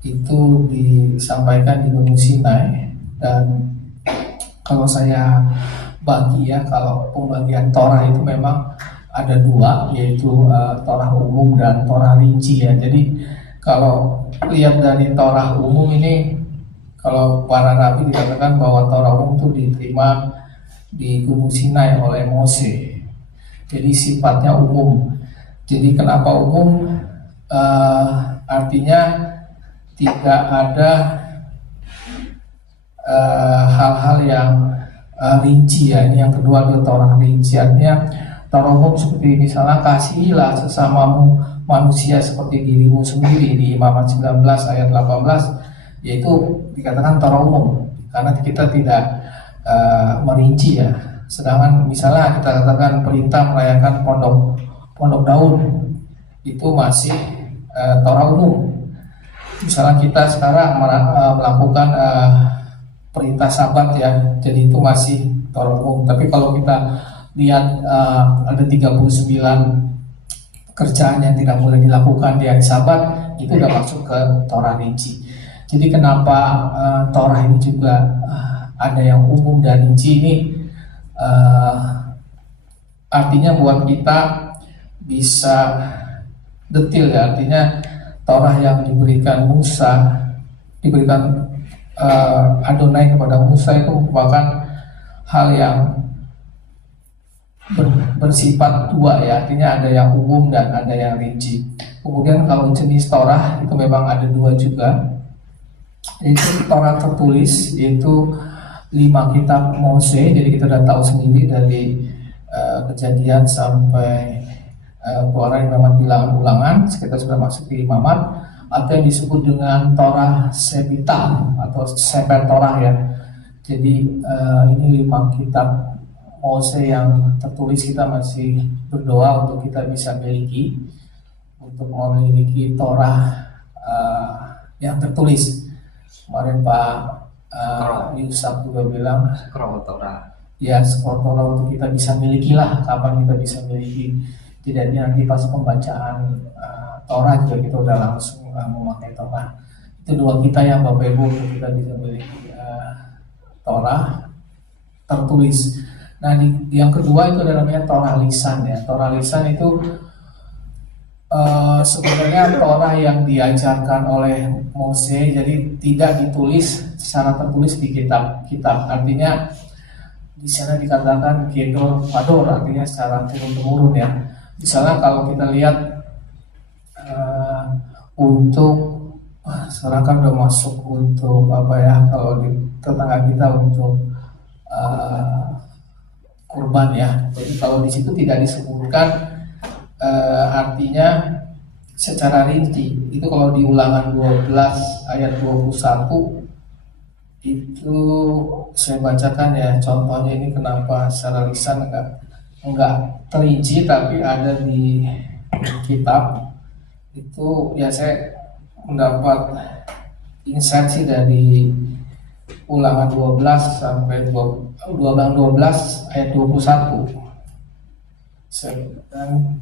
itu disampaikan di Gunung Sinai, dan kalau saya bagi ya, kalau pembagian Torah itu memang ada dua, yaitu Torah umum dan Torah rinci ya. Jadi kalau lihat dari Torah umum ini, kalau para nabi dikatakan bahwa Torah umum itu diterima di Gunung Sinai oleh Mose. Jadi sifatnya umum. Jadi kenapa umum? Artinya tidak ada hal-hal yang rinci ya. Ini yang kedua adalah Torah rinciannya. Torah umum seperti misalnya kasihilah sesamamu manusia seperti dirimu sendiri di Imamat 19 ayat 18, yaitu dikatakan Torah umum karena kita tidak merinci ya. Sedangkan misalnya kita katakan perintah merayakan pondok daun itu masih Torah umum. Misalnya kita sekarang melakukan perintah Sabat ya, jadi itu masih Torah umum. Tapi kalau kita lihat ada 39 pekerjaan yang tidak boleh dilakukan di hari Sabat, itu udah masuk ke Torah rinci. Jadi kenapa Torah ini juga ada yang umum dan rinci ini, artinya buat kita bisa detail ya. Artinya Torah yang diberikan Adonai kepada Musa itu merupakan hal yang bersifat dua ya, artinya ada yang umum dan ada yang rinci. Kemudian kalau jenis Torah itu memang ada dua juga, itu Torah tertulis, yaitu 5 kitab Mose. Jadi kita sudah tahu sendiri dari Kejadian sampai Keluaran, Imamat, Bilangan, Ulangan, kita sudah masuk ke Imamat, atau yang disebut dengan Torah Sebita atau Sefer Torah ya. Jadi ini 5 kitab Mose yang tertulis, kita masih berdoa untuk kita bisa miliki, untuk memiliki Torah yang tertulis. Kemarin Pak Yusuf juga bilang Scroll Torah. ya, skor Torah untuk kita bisa milikilah. Kapan kita bisa miliki? Tidak nanti pas pembacaan Torah juga kita udah langsung memakai Torah. Itu 2 kita yang Bapak Ibu untuk kita bisa miliki Torah tertulis. Nah, yang kedua itu ada namanya Torah lisan ya. Torah lisan itu sebenarnya Torah yang diajarkan oleh Mose, jadi tidak ditulis secara tertulis di kitab. Artinya di sana dikatakan Gedor Pador, artinya secara turun-temurun ya. Misalnya kalau kita lihat untuk sekarang kan udah masuk untuk apa ya, kalau di tetangga kita untuk kurban ya. Jadi kalau di situ tidak disebutkan artinya secara rinci. Itu kalau di Ulangan 12 ayat 21 itu saya bacakan ya, contohnya ini kenapa secara lisan enggak terinci tapi ada di kitab itu ya. Saya mendapat insight dari Ulangan 12 sampai 12 ayat 21. Dan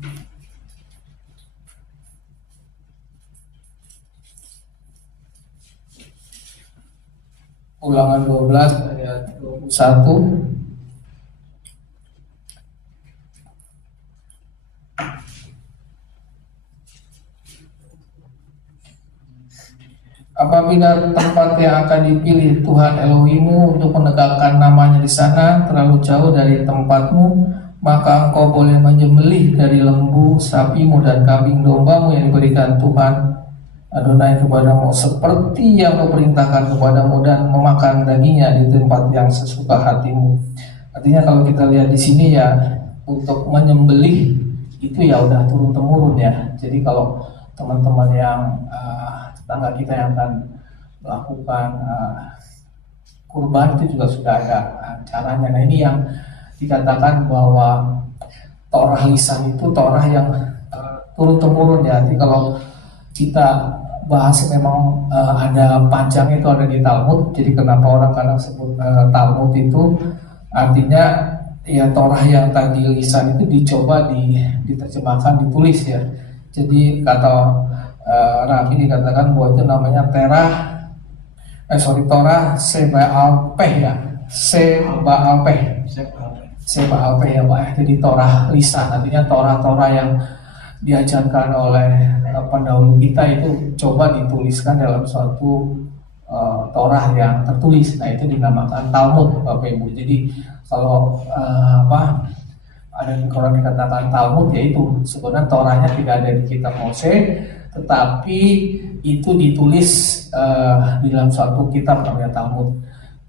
Ulangan 12 ayat 21. Apabila tempat yang akan dipilih Tuhan Elohimmu untuk menegakkan namanya di sana terlalu jauh dari tempatmu, maka engkau boleh menyembelih dari lembu, sapimu dan kambing dombamu yang diberikan Tuhan Adonai kepadamu seperti yang kuperintahkan kepadamu, dan memakan dagingnya di tempat yang sesuka hatimu. Artinya kalau kita lihat di sini ya, untuk menyembelih itu ya udah turun temurun ya. Jadi kalau teman-teman yang tetangga kita yang akan melakukan kurban itu juga sudah ada caranya. Nah, ini yang dikatakan bahwa Torah lisan itu Torah yang turun temurun ya. Jadi kalau kita bahas memang ada panjang itu ada di Talmud. Jadi kenapa orang kadang sebut Talmud itu artinya ya Torah yang tadi lisan itu dicoba diterjemahkan, ditulis ya. Jadi kata Rabi dikatakan bahwa itu namanya Torah Sebaalpeh ya. Sebaalpeh ya Pak. Jadi Torah lisan, artinya Torah-Torah yang diajarkan oleh pendahulu kita itu coba dituliskan dalam suatu Torah yang tertulis. Nah, itu dinamakan Talmud Bapak Ibu. Jadi kalau ada orang dikatakan Talmud, yaitu sebenarnya Torahnya tidak ada di kitab Mose, tetapi itu ditulis di dalam suatu kitab namanya Talmud.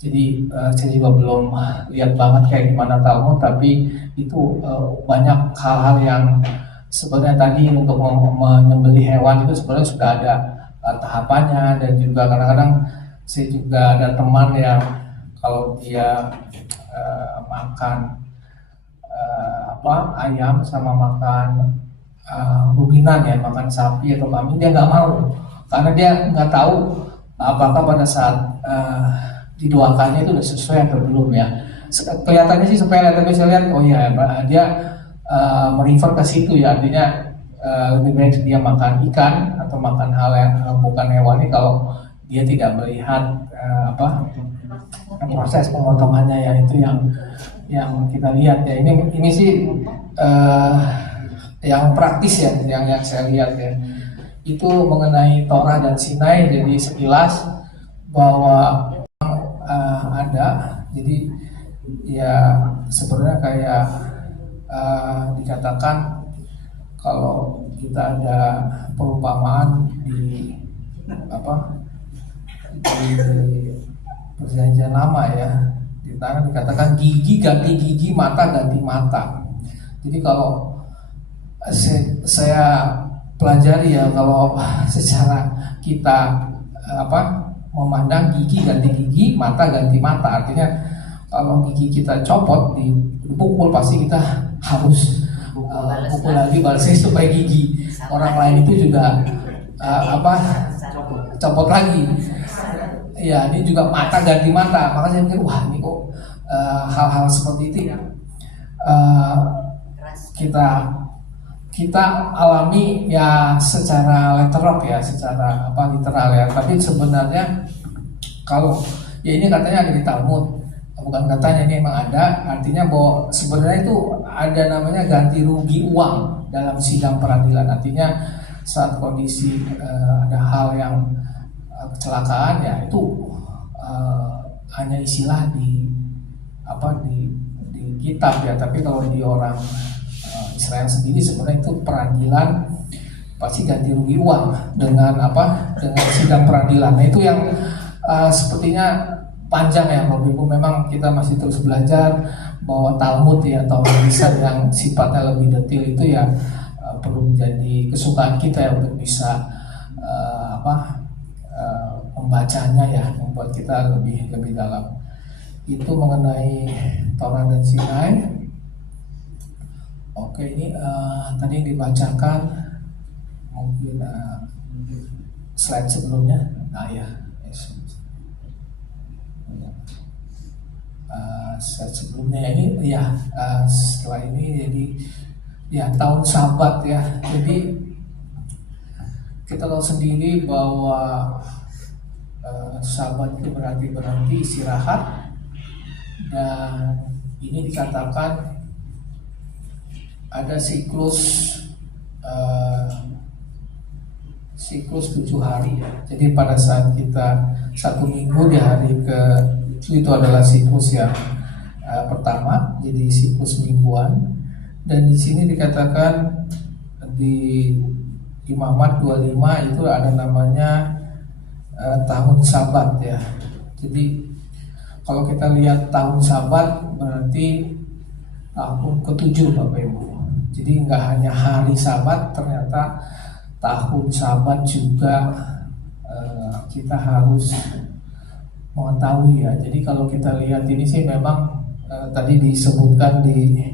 Jadi saya juga belum lihat banget kayak gimana Talmud, tapi itu banyak hal-hal yang sebenarnya tadi untuk menyembelih hewan itu sebenarnya sudah ada tahapannya. Dan juga kadang-kadang saya juga ada teman yang kalau dia makan ayam sama makan ruminan ya, makan sapi atau kambing, dia nggak mau karena dia nggak tahu apakah pada saat didoakannya itu sudah sesuai atau belum ya. Kelihatannya sih sepele, tapi saya lihat oh ya dia merefer ke situ ya, artinya lebih baik dia makan ikan atau makan hal yang bukan hewani kalau dia tidak melihat proses pemotongannya ya. Itu yang kita lihat ya. Ini sih yang praktis ya, yang saya lihat ya, itu mengenai Torah dan Sinai. Jadi sekilas bahwa ada, jadi ya sebenarnya kayak dikatakan kalau kita ada perumpamaan di perjanjian lama ya, di tangan dikatakan gigi ganti gigi, mata ganti mata. Jadi kalau saya pelajari ya, kalau secara kita memandang gigi ganti gigi, mata ganti mata, artinya kalau gigi kita copot dipukul pasti kita harus pukul lagi balasnya supaya gigi orang lain itu juga copot lagi. Ya, ini juga mata ganti mata. Maka saya mikir, wah ini kok hal-hal seperti itu ya kita alami ya secara literal ya, secara literal ya. Tapi sebenarnya kalau ya ini katanya ada di Talmud, bukan katanya, ini memang ada. Artinya bahwa sebenarnya itu ada namanya ganti rugi uang dalam sidang peradilan. Artinya saat kondisi ada hal yang kecelakaan ya, itu hanya istilah di kitab ya. Tapi kalau di orang Israel sendiri sebenarnya itu peradilan pasti ganti rugi uang dengan dengan sidang peradilan. Nah itu yang sepertinya panjang ya Bapak Ibu. Memang kita masih terus belajar bahwa Talmud ya, atau lisan yang sifatnya lebih detail itu ya perlu menjadi kesukaan kita ya, untuk bisa membacanya ya, membuat kita lebih dalam. Itu mengenai Torah dan Sinai. Oke, ini tadi dibacakan mungkin slide sebelumnya. Nah ya, slide sebelumnya ini ya, setelah ini jadi ya tahun Sabat ya. Jadi kita tahu sendiri bahwa Sabat itu berarti istirahat, dan ini dikatakan ada siklus 7 hari ya. Jadi pada saat kita 1 minggu di hari ke-7 itu adalah siklus yang pertama, jadi siklus mingguan. Dan di sini dikatakan di Imamat 25 itu ada namanya tahun Sabat ya. Jadi kalau kita lihat tahun Sabat berarti tahun ke-7 Bapak Ibu. Jadi nggak hanya hari Sabat, ternyata tahun Sabat juga kita harus mengetahui ya. Jadi kalau kita lihat ini sih memang tadi disebutkan di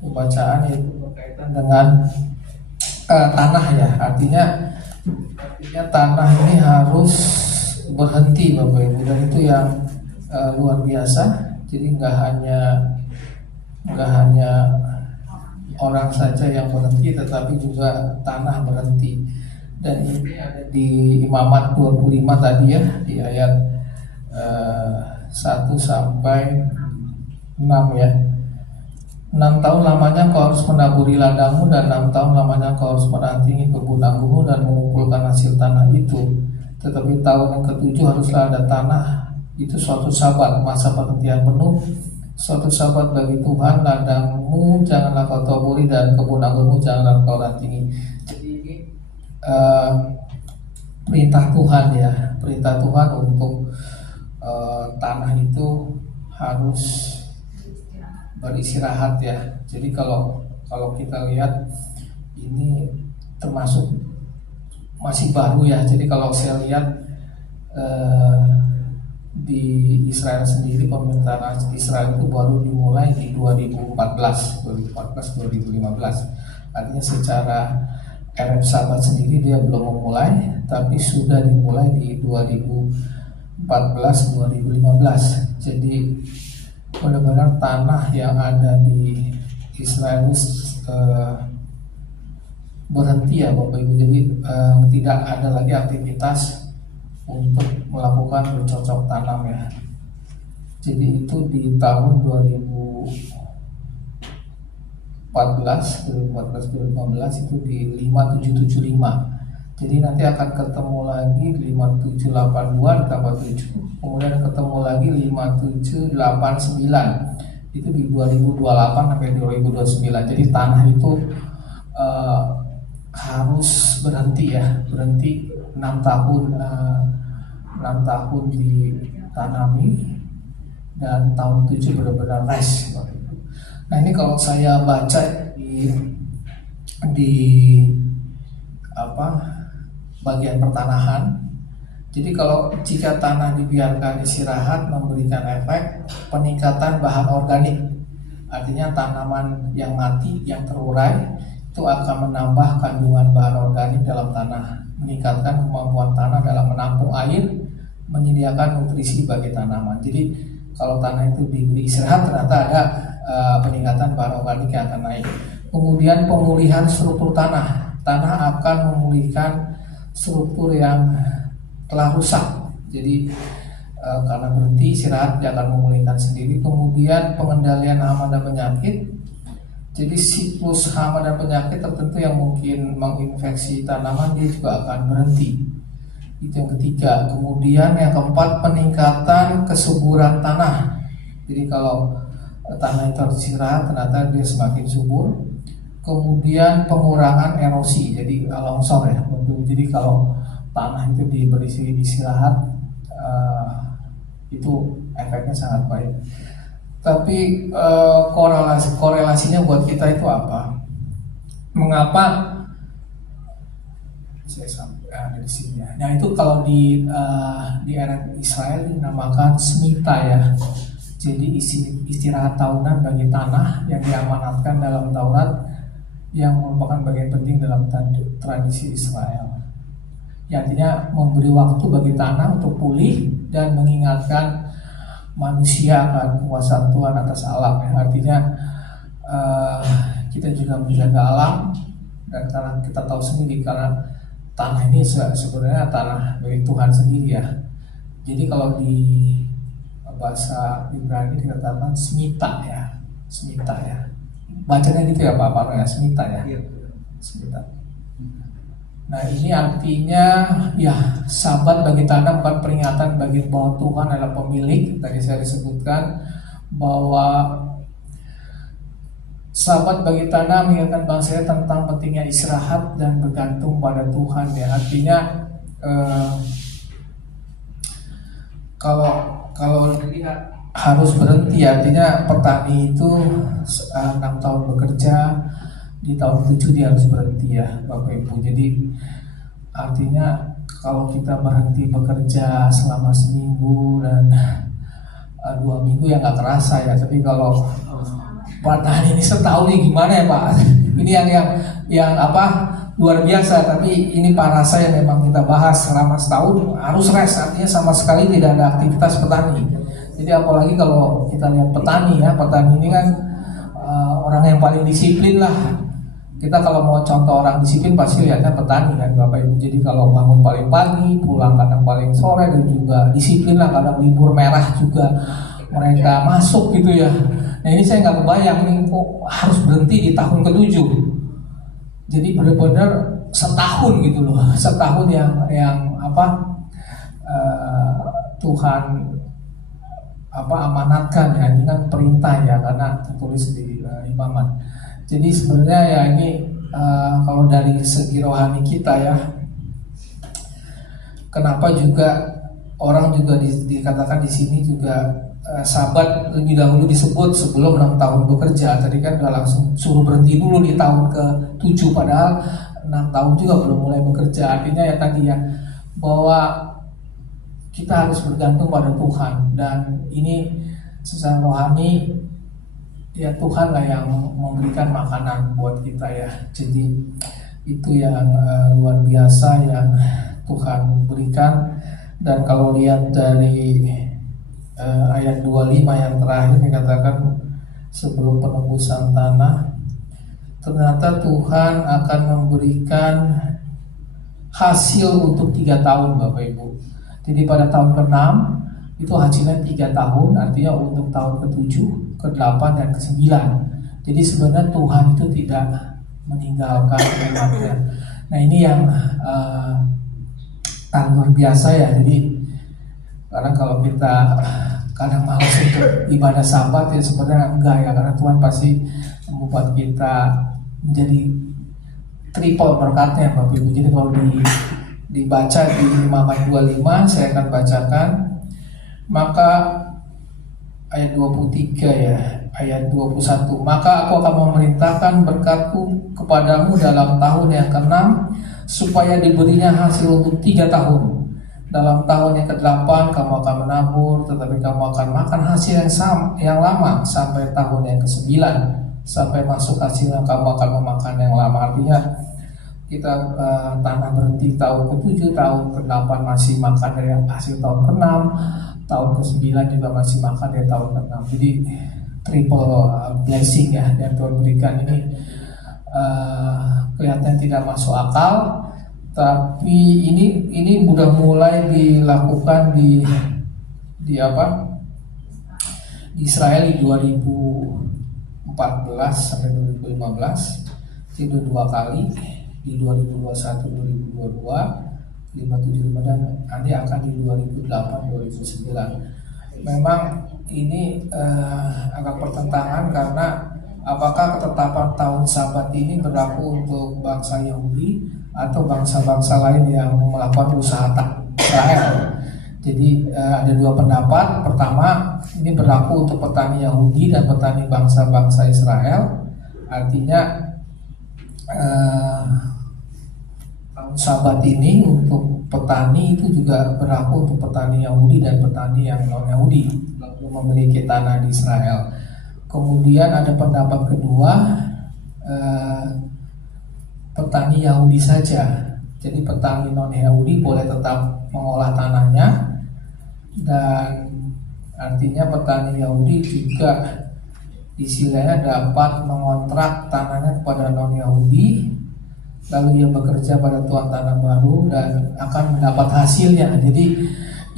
pembacaan itu berkaitan dengan tanah ya. Artinya tanah ini harus berhenti Bapak Ibu, dan itu yang luar biasa. Jadi nggak hanya orang saja yang berhenti, tetapi juga tanah berhenti. Dan ini ada di Imamat 25 tadi ya, di ayat 1 sampai 6 ya. 6 tahun lamanya kau harus menaburi ladangmu, dan 6 tahun lamanya kau harus menantingi kebun anggurmu dan mengumpulkan hasil tanah itu. Tetapi tahun yang ke-7 haruslah ada tanah itu suatu Sabat, masa penghentian penuh, suatu Sabat bagi Tuhan. Ladangmu janganlah kau taburi, dan kebun anggurmu janganlah kau rantingi. Jadi ini perintah Tuhan ya, perintah Tuhan untuk tanah itu harus beristirahat ya. Jadi kalau kita lihat ini termasuk masih baru ya. Jadi kalau saya lihat di Israel sendiri, pemerintahan Israel itu baru dimulai di 2014, 2015. Artinya secara Erev Sabat sendiri dia belum memulai, tapi sudah dimulai di 2014-2015. Jadi benar-benar tanah yang ada di Israel berhenti ya Bapak Ibu. Jadi tidak ada lagi aktivitas untuk melakukan bercocok tanam ya. Jadi itu di tahun 2015 itu di 5775. Jadi nanti akan ketemu lagi 5782 ditambah 7, kemudian ketemu lagi 5789. itu di 2028 sampai 2029. Jadi tanah itu harus berhenti 6 tahun 6 tahun ditanami dan tahun 7 benar-benar rest. Nah ini kalau saya baca di bagian pertanahan, jadi kalau jika tanah dibiarkan istirahat memberikan efek peningkatan bahan organik, artinya tanaman yang mati, yang terurai itu akan menambah kandungan bahan organik dalam tanah, meningkatkan kemampuan tanah dalam menampung air, menyediakan nutrisi bagi tanaman. Jadi kalau tanah itu diberi istirahat ternyata ada peningkatan bahan organik yang akan naik. Kemudian pemulihan struktur tanah akan memulihkan struktur yang telah rusak. Jadi karena berhenti istirahat dia akan memulihkan sendiri. Kemudian pengendalian hama dan penyakit. Jadi siklus hama dan penyakit tertentu yang mungkin menginfeksi tanaman dia juga akan berhenti. Itu yang ketiga. Kemudian yang keempat, peningkatan kesuburan tanah. Jadi kalau tanah itu harus istirahat ternyata dia semakin subur. Kemudian pengurangan erosi, jadi longsor ya. Jadi kalau tanah itu diberi istirahat itu efeknya sangat baik. Tapi korelasinya buat kita itu apa? Mengapa saya sampai ada di sini ya? Nah itu kalau di era Israel dinamakan Shemitah ya. Jadi istirahat tahunan bagi tanah yang diamanatkan dalam Taurat, yang merupakan bagian penting dalam tradisi Israel. Ya, artinya memberi waktu bagi tanah untuk pulih dan mengingatkan manusia akan kekuasaan Tuhan atas alam. Ya. Artinya kita juga menjaga alam, dan karena kita tahu sendiri karena tanah ini sebenarnya tanah dari Tuhan sendiri ya. Jadi kalau di bahasa Ibrani dikatakan Shemitah ya, Shemitah ya. Bacanya gitu ya Pak ya, Shemitah ya. Shemitah. Nah ini artinya ya sabat bagi tanah bukan peringatan bagi bahwa Tuhan adalah pemilik. Tadi saya disebutkan bahwa sabat bagi tanah mengingatkan bangsa tentang pentingnya istirahat dan bergantung pada Tuhan ya. Artinya kalau dilihat harus berhenti, artinya petani itu 6 tahun bekerja, di tahun 7 dia harus berhenti ya Bapak Ibu. Jadi artinya kalau kita berhenti bekerja selama seminggu dan 2 minggu ya nggak terasa ya. Tapi kalau petani ini setahun ini gimana ya Pak? Ini yang luar biasa. Tapi ini Pak Rasa yang memang kita bahas selama setahun harus rest, artinya sama sekali tidak ada aktivitas petani. Jadi apalagi kalau kita lihat petani ya, petani ini kan orang yang paling disiplin lah. Kita kalau mau contoh orang disiplin pasti lihatnya petani kan Bapak Ibu. Jadi kalau bangun paling pagi, pulang kadang paling sore, dan juga disiplin lah, kadang libur merah juga mereka masuk gitu ya. Nah ini saya nggak kebayang ini kok harus berhenti di tahun ke-7. Jadi benar-benar setahun gitu loh, setahun yang Tuhan amanatkan ya. Ini kan perintah ya, karena tertulis di Imamat. Jadi sebenarnya ya ini kalau dari segi rohani kita ya, kenapa juga orang juga dikatakan di sini juga sabat lebih dahulu disebut sebelum 6 tahun bekerja. Tadi kan udah langsung suruh berhenti dulu di tahun ke-7, padahal 6 tahun juga belum mulai bekerja. Artinya ya tadi ya, bahwa kita harus bergantung pada Tuhan, dan ini secara rohani ya Tuhan lah yang memberikan makanan buat kita ya. Jadi itu yang luar biasa yang Tuhan berikan. Dan kalau lihat dari ayat 25 yang terakhir dikatakan sebelum penembusan tanah, ternyata Tuhan akan memberikan hasil untuk 3 tahun Bapak Ibu. Jadi pada tahun ke-6 itu hasilnya 3 tahun, artinya untuk tahun ke-7, ke-8 dan ke-9. Jadi sebenarnya Tuhan itu tidak meninggalkan umatnya. Nah ini yang luar biasa ya. Jadi karena kalau kita kadang malas untuk ibadah Sabat, ya sebenarnya enggak ya, karena Tuhan pasti membuat kita menjadi triple berkatnya Bapak Ibu. Jadi kalau dibaca di Imamat 25, saya akan bacakan. Maka ayat 23 ya, ayat 21. Maka aku akan memerintahkan berkatku kepadamu dalam tahun yang ke-6, supaya diberinya hasil untuk 3 tahun. Dalam tahun yang ke-8 kamu akan menabur, tetapi kamu akan makan hasil yang lama sampai tahun yang ke-9. Sampai masuk hasilnya kamu akan memakan yang lama. Artinya kita tanah berhenti tahun ke-7, tahun ke-8 masih makan dari hasil tahun ke-6, tahun ke-9 juga masih makan dari tahun ke-6. Jadi triple blessing ya yang Tuhan berikan ini. Kelihatan tidak masuk akal, tapi ini udah mulai dilakukan di Israel di 2014 sampai 2015, itu 2 kali di 2021 2022 575, dan nanti akan di 2008 2009. Memang ini agak pertentangan, karena apakah ketetapan tahun Sabat ini berlaku untuk bangsa Yahudi atau bangsa-bangsa lain yang melakukan usaha Israel. Jadi ada 2 pendapat. Pertama, ini berlaku untuk petani Yahudi dan petani bangsa-bangsa Israel. Artinya tahun Sabat ini untuk petani itu juga berlaku untuk petani Yahudi dan petani yang non-Yahudi yang memiliki tanah di Israel. Kemudian ada pendapat kedua, petani Yahudi saja. Jadi petani non-Yahudi boleh tetap mengolah tanahnya, dan artinya petani Yahudi juga istilahnya dapat mengontrak tanahnya kepada non-Yahudi, lalu dia bekerja pada tuan tanah baru dan akan mendapat hasilnya. Jadi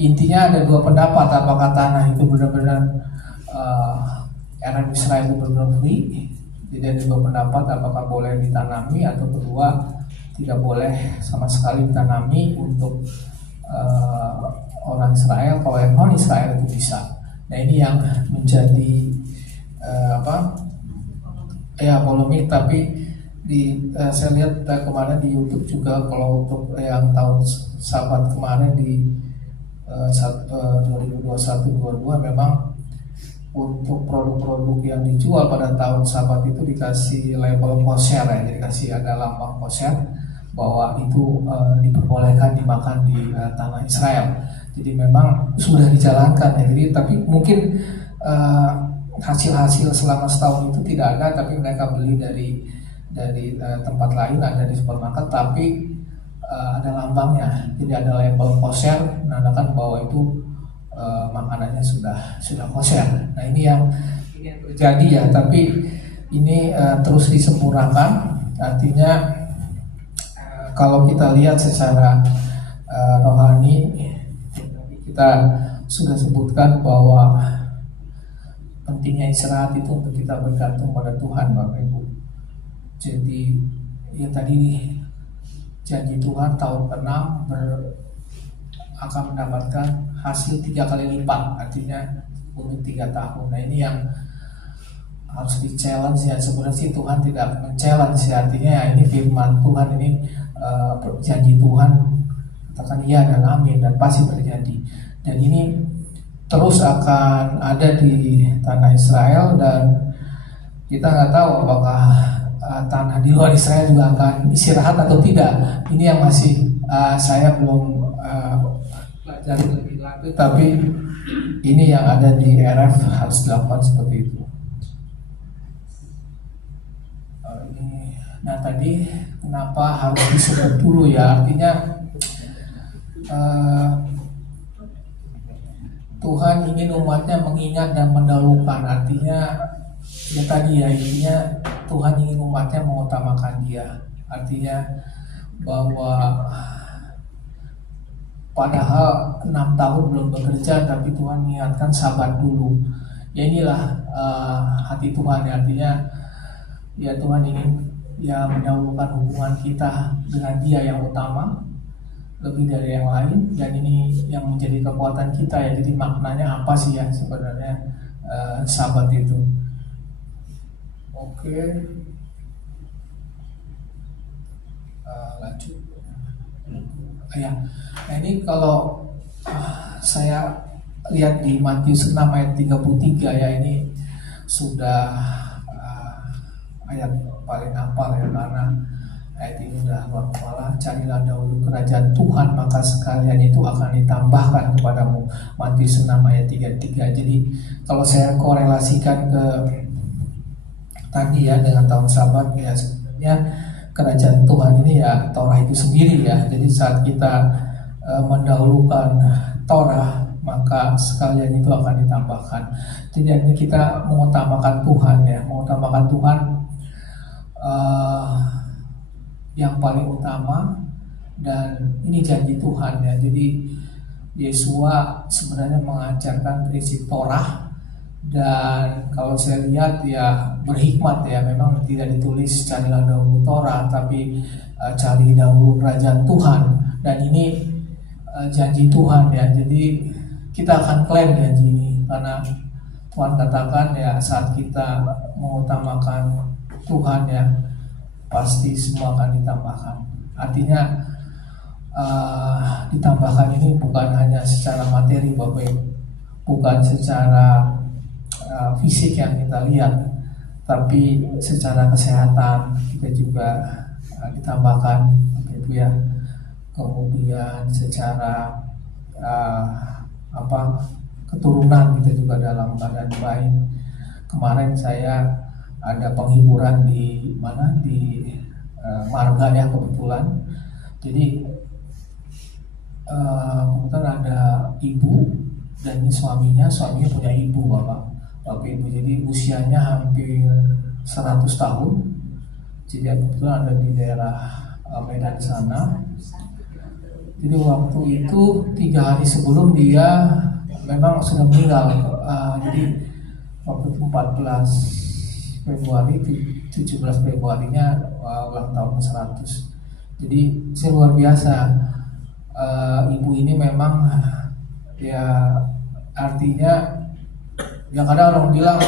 intinya ada 2 pendapat, apakah tanah itu benar-benar orang Israel itu benar-benar free. Jadi ada 2 pendapat, apakah boleh ditanami, atau kedua tidak boleh sama sekali ditanami untuk orang Israel. Kalau yang non Israel itu bisa. Nah ini yang menjadi polemik. Tapi saya lihat kemarin di YouTube juga, kalau untuk yang tahun Sabat kemarin di 2021-2022 memang untuk produk-produk yang dijual pada tahun Sabat itu dikasih label kosher ya, jadi dikasih ada lambang kosher bahwa itu diperbolehkan dimakan di tanah Israel. Jadi memang sudah dijalankan ya. Jadi tapi mungkin hasil-hasil selama setahun itu tidak ada, tapi mereka beli dari tempat lain, ada di supermarket, tapi ada lambangnya. Jadi ada label kosher, menandakan bahwa itu makanannya sudah kosher. Nah ini yang terjadi ya, tapi ini terus disempurnakan. Artinya kalau kita lihat secara rohani, kita sudah sebutkan bahwa pentingnya istirahat itu untuk kita bergantung pada Tuhan, Bapak Ibu. Jadi ya tadi janji Tuhan tahun ke-6 akan mendapatkan hasil 3 kali lipat, artinya untuk 3 tahun. Nah ini yang harus di-challenge ya. Sebenarnya sih Tuhan tidak men-challenge ya, artinya ya ini firman Tuhan, ini janji Tuhan, katakan iya dan amin, dan pasti terjadi. Dan ini terus akan ada di tanah Israel, dan kita nggak tahu apakah tanah di luar Israel juga akan istirahat atau tidak. Ini yang masih saya belum pelajari lebih lanjut, tapi ini yang ada di RF harus dilakukan seperti itu. Nah tadi kenapa harus disebut dulu ya, artinya Tuhan ingin umatnya mengingat dan mendahulukan. Artinya ya tadi ya, intinya Tuhan ingin umatnya mengutamakan Dia. Artinya bahwa padahal 6 tahun belum bekerja, tapi Tuhan mengingatkan Sabat dulu. Ya inilah hati Tuhan ya, artinya ya Tuhan ingin ya mendahulukan hubungan kita dengan Dia yang utama. lebih dari yang lain, dan ini yang menjadi kekuatan kita ya. Jadi maknanya apa sih ya sebenarnya Sabat itu? Oke. Lanjut ya. Nah ini kalau saya lihat di Matius 6 ayat 33 ya, ini sudah ayat paling hafal ya, karena ayat ini udah luar kepala. Carilah dahulu kerajaan Tuhan, maka sekalian itu akan ditambahkan kepadamu. Matius 6 ayat 33. Jadi kalau saya korelasikan ke tadi ya dengan tahun Sabat ya, sebenarnya kerajaan Tuhan ini ya Torah itu sendiri ya. Jadi saat kita mendahulukan Torah, maka sekalian itu akan ditambahkan. Jadi kita mengutamakan Tuhan ya, mengutamakan Tuhan yang paling utama, dan ini janji Tuhan ya. Jadi Yesua sebenarnya mengajarkan prinsip Torah, dan kalau saya lihat ya berhikmat ya, memang tidak ditulis carilah dahulu Torah, tapi cari dahulu kerajaan Tuhan, dan ini janji Tuhan ya. Jadi kita akan klaim janji ini, karena Tuhan katakan ya saat kita mengutamakan Tuhan ya, pasti semua akan ditambahkan. Artinya ditambahkan ini bukan hanya secara materi Bapak Ibu, bukan secara fisik yang kita lihat, tapi secara kesehatan kita juga ditambahkan Bapak Ibu ya. Kemudian secara keturunan kita juga dalam keadaan baik. Kemarin saya ada penghiburan di Marga ya kebetulan. Jadi kebetulan ada ibu, dan ini suaminya punya ibu bapak ibu. Jadi usianya hampir 100 tahun. Jadi kebetulan ada di daerah Medan sana. Jadi waktu itu 3 hari sebelum dia memang sudah meninggal. Jadi waktu itu 14 Februari, 17 Februarinya ulang tahun 100. Jadi saya luar biasa. Ibu ini memang ya, artinya ya kadang orang bilang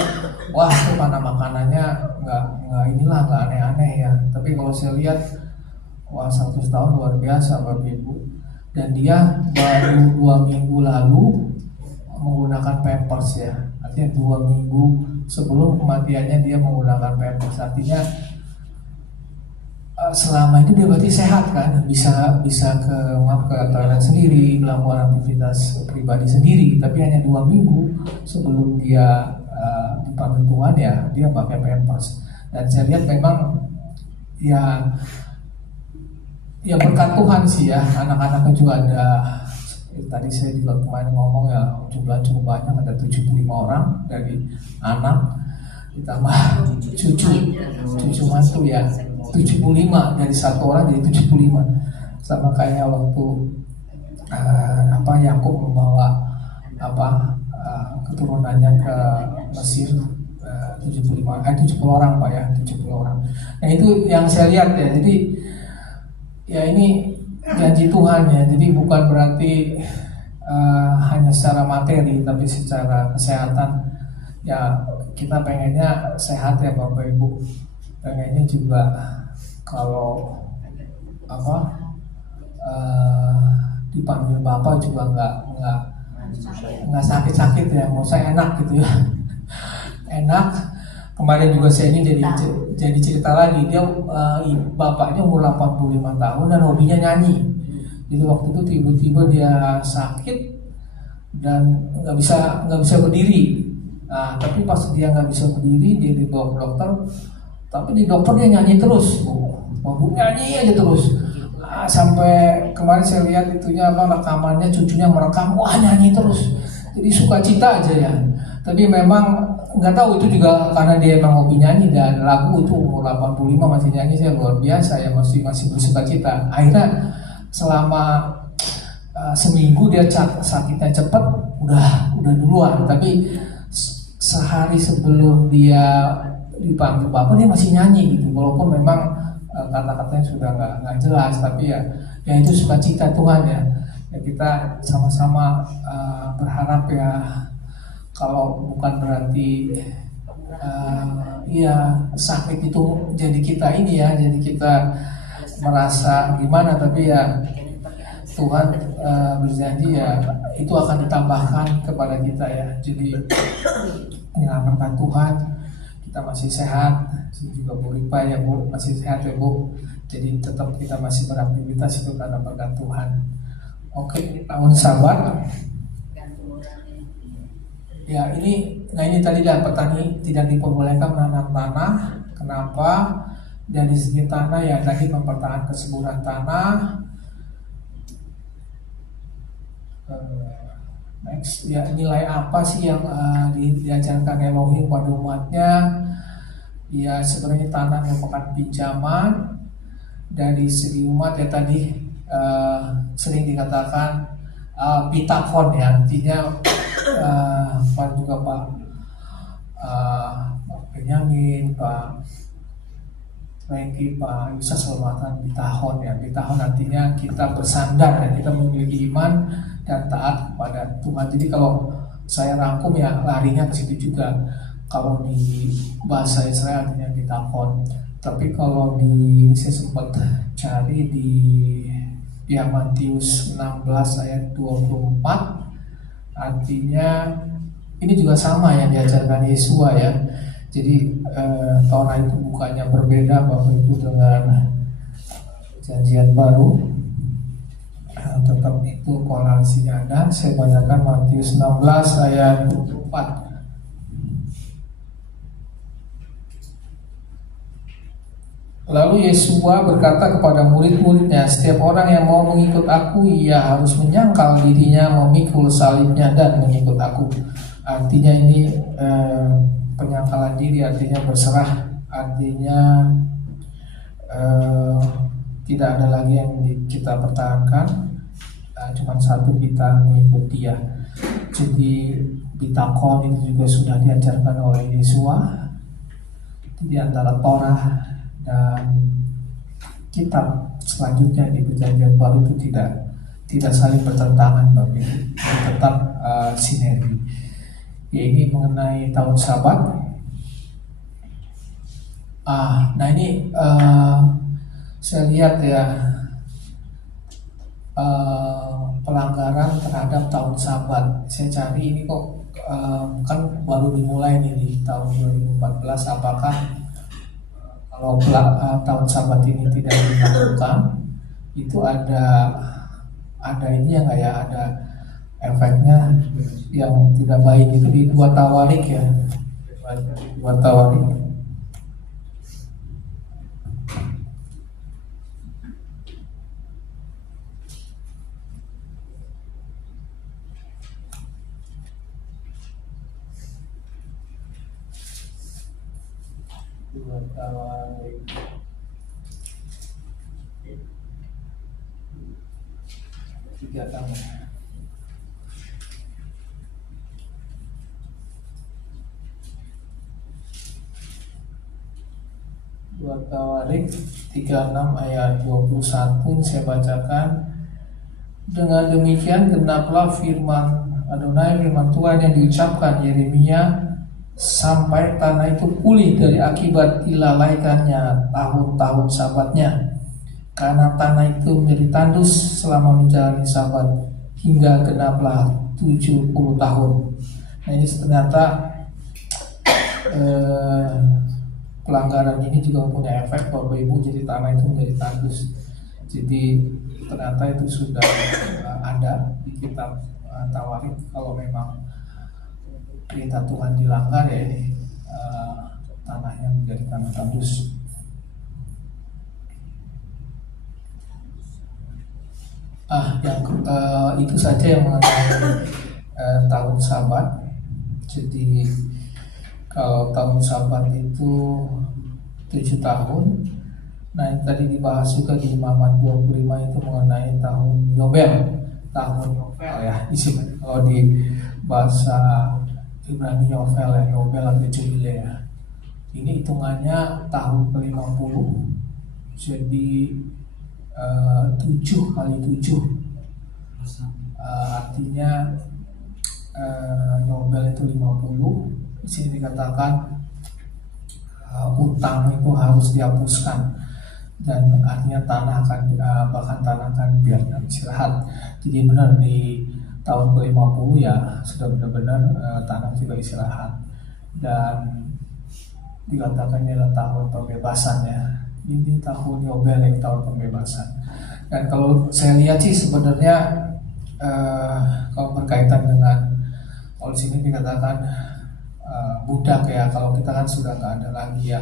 wah itu mana makanannya nggak aneh-aneh ya. Tapi kalau saya lihat wah 100 tahun luar biasa Bapak Ibu. Dan dia baru 2 minggu lalu menggunakan Pampers ya. Artinya 2 minggu sebelum kematiannya dia menggunakan Pampers. Artinya selama itu dia berarti sehat kan, bisa ke toilet sendiri, melakukan aktivitas pribadi sendiri. Tapi hanya 2 minggu sebelum dia dipanggil Tuhan ya, dia pakai Pampers. Dan saya lihat memang ya berkat Tuhan sih ya. Anak-anaknya juga ada, tadi saya juga kemarin ngomong ya, jumlah cukup banyak, ada 75 orang dari anak ditambah cucu mantu ya, 75 dari 1 orang jadi 75. Sama kayak waktu Yakub membawa keturunannya ke Mesir, 70 orang Pak ya, 70 orang. Nah itu yang saya lihat ya. Jadi ya ini janji Tuhan ya. Jadi bukan berarti hanya secara materi, tapi secara kesehatan ya. Kita pengennya sehat ya Bapak Ibu. Pengennya juga kalau dipanggil Bapak juga nggak sakit-sakit ya. Mau saya enak gitu ya. Enak. Kemarin juga saya ini jadi cerita lagi. Dia bapaknya umur 85 tahun dan hobinya nyanyi. Jadi waktu itu tiba-tiba dia sakit dan nggak bisa berdiri. Nah, tapi pas dia nggak bisa berdiri, dia dibawa ke dokter. Tapi di dokter dia nyanyi terus, nyanyi aja terus. Sampai kemarin saya lihat itunya rekamannya, cucunya merekam, wah nyanyi terus. Jadi sukacita aja ya. Tapi memang nggak tahu itu juga karena dia emang hobi nyanyi, dan lagu itu umur 85 masih nyanyi, saya luar biasa ya, masih bersukacita. Akhirnya selama seminggu dia sakitnya cepat, udah duluan. Tapi sehari sebelum dia dipanggil Bapak dia masih nyanyi gitu, walaupun memang kata-katanya sudah nggak jelas, tapi ya ya itu sukacita Tuhan ya. Ya kita sama-sama berharap ya, kalau bukan berarti ya sakit itu jadi kita ini ya, jadi kita merasa gimana, tapi ya Tuhan berjanji ya itu akan ditambahkan kepada kita ya. Jadi dengan berkat Tuhan kita masih sehat, juga Bu Ripa ya Bu masih sehat ya Bu. Jadi tetap kita masih beraktivitas itu karena berkat Tuhan. Oke, tahun Sabat. Ya ini tadi lah, petani tidak diperbolehkan menanam tanah. Kenapa? Dari segi tanah ya tadi mempertahankan kesuburan tanah. Next, ya nilai apa sih yang diajarkan Elohim pada umatnya? Ya sebenarnya tanah merupakan pinjaman dari segi umat ya tadi sering dikatakan bitakon ya, artinya Pak juga Pak Benyamin, Pak Rengki, Pak Yusa Selamatan bitahon ya. Bitahon artinya kita bersandar dan kita memiliki iman dan taat kepada Tuhan. Jadi kalau saya rangkum ya larinya ke situ juga. Kalau di bahasa Israel artinya bitahon. Tapi kalau saya sempat cari di Matius 16 ayat 24, artinya ini juga sama yang diajarkan Yesua ya. Jadi Torah itu bukannya berbeda Bapak Ibu dengan Perjanjian Baru, tetap itu korelasinya ada. Saya bacakan Matius 16 ayat 24. Lalu Yesua berkata kepada murid-muridnya, setiap orang yang mau mengikut aku, ia harus menyangkal dirinya, memikul salibnya dan mengikut aku. Artinya ini penyangkalan diri, artinya berserah, artinya tidak ada lagi yang kita pertahankan, cuma satu, kita mengikut Dia. Jadi bitakon itu juga sudah diajarkan oleh Yesua di antara Torah dan kitab selanjutnya di Perjanjian Baru itu tidak saling bertentangan, tapi tetap sinergi. Ya, ini mengenai tahun Sabat. Nah ini saya lihat ya pelanggaran terhadap tahun Sabat. Saya cari ini kok kan baru dimulai nih di tahun 2014. Apakah kalau tahun Sabat ini tidak dilakukan, itu ada ini ya nggak ya, ada efeknya yang tidak baik. Itu di 2 Tawarik ya, 2 Tawarik. Tiga tahun. Dua Tawarik 36 ayat 21 saya bacakan. Dengan demikian genaplah firman Adonai, firman Tuhan yang diucapkan Yeremia, sampai tanah itu pulih dari akibat dilalaikannya tahun-tahun Sabatnya, karena tanah itu menjadi tandus selama menjalani Sabat hingga genaplah 70 tahun. Nah ini ternyata pelanggaran ini juga punya efek Bapak Ibu, jadi tanah itu menjadi tandus. Jadi ternyata itu sudah ada di kitab Tawarik. Kalau memang perintah Tuhan dilanggar ya ini tanahnya menjadi tanah tandus. Yang itu saja yang mengenai tahun Sabat. Jadi kalau tahun Sabat itu 7 tahun. Nah yang tadi dibahas juga di Imamat 25 itu mengenai tahun Yobel. Tahun Yobel ya, kalau di bahasa Ibrani Yobel ya, Yobel atau Jubile ya. Ini hitungannya tahun ke-50. Jadi 7x7. Artinya Yobel itu 50. Di sini dikatakan utang itu harus dihapuskan, dan artinya tanah akan bahkan tanah akan biarkan istirahat. Jadi benar di tahun ke-50 ya sudah benar-benar tanah juga istirahat, dan dikatakan ini adalah tahun pembebasan ya. Ini tahun Yobel, yang tahun pembebasan. Dan kalau saya lihat sih sebenarnya kalau berkaitan dengan, kalau di sini dikatakan budak ya, kalau kita kan sudah nggak ada lagi ya.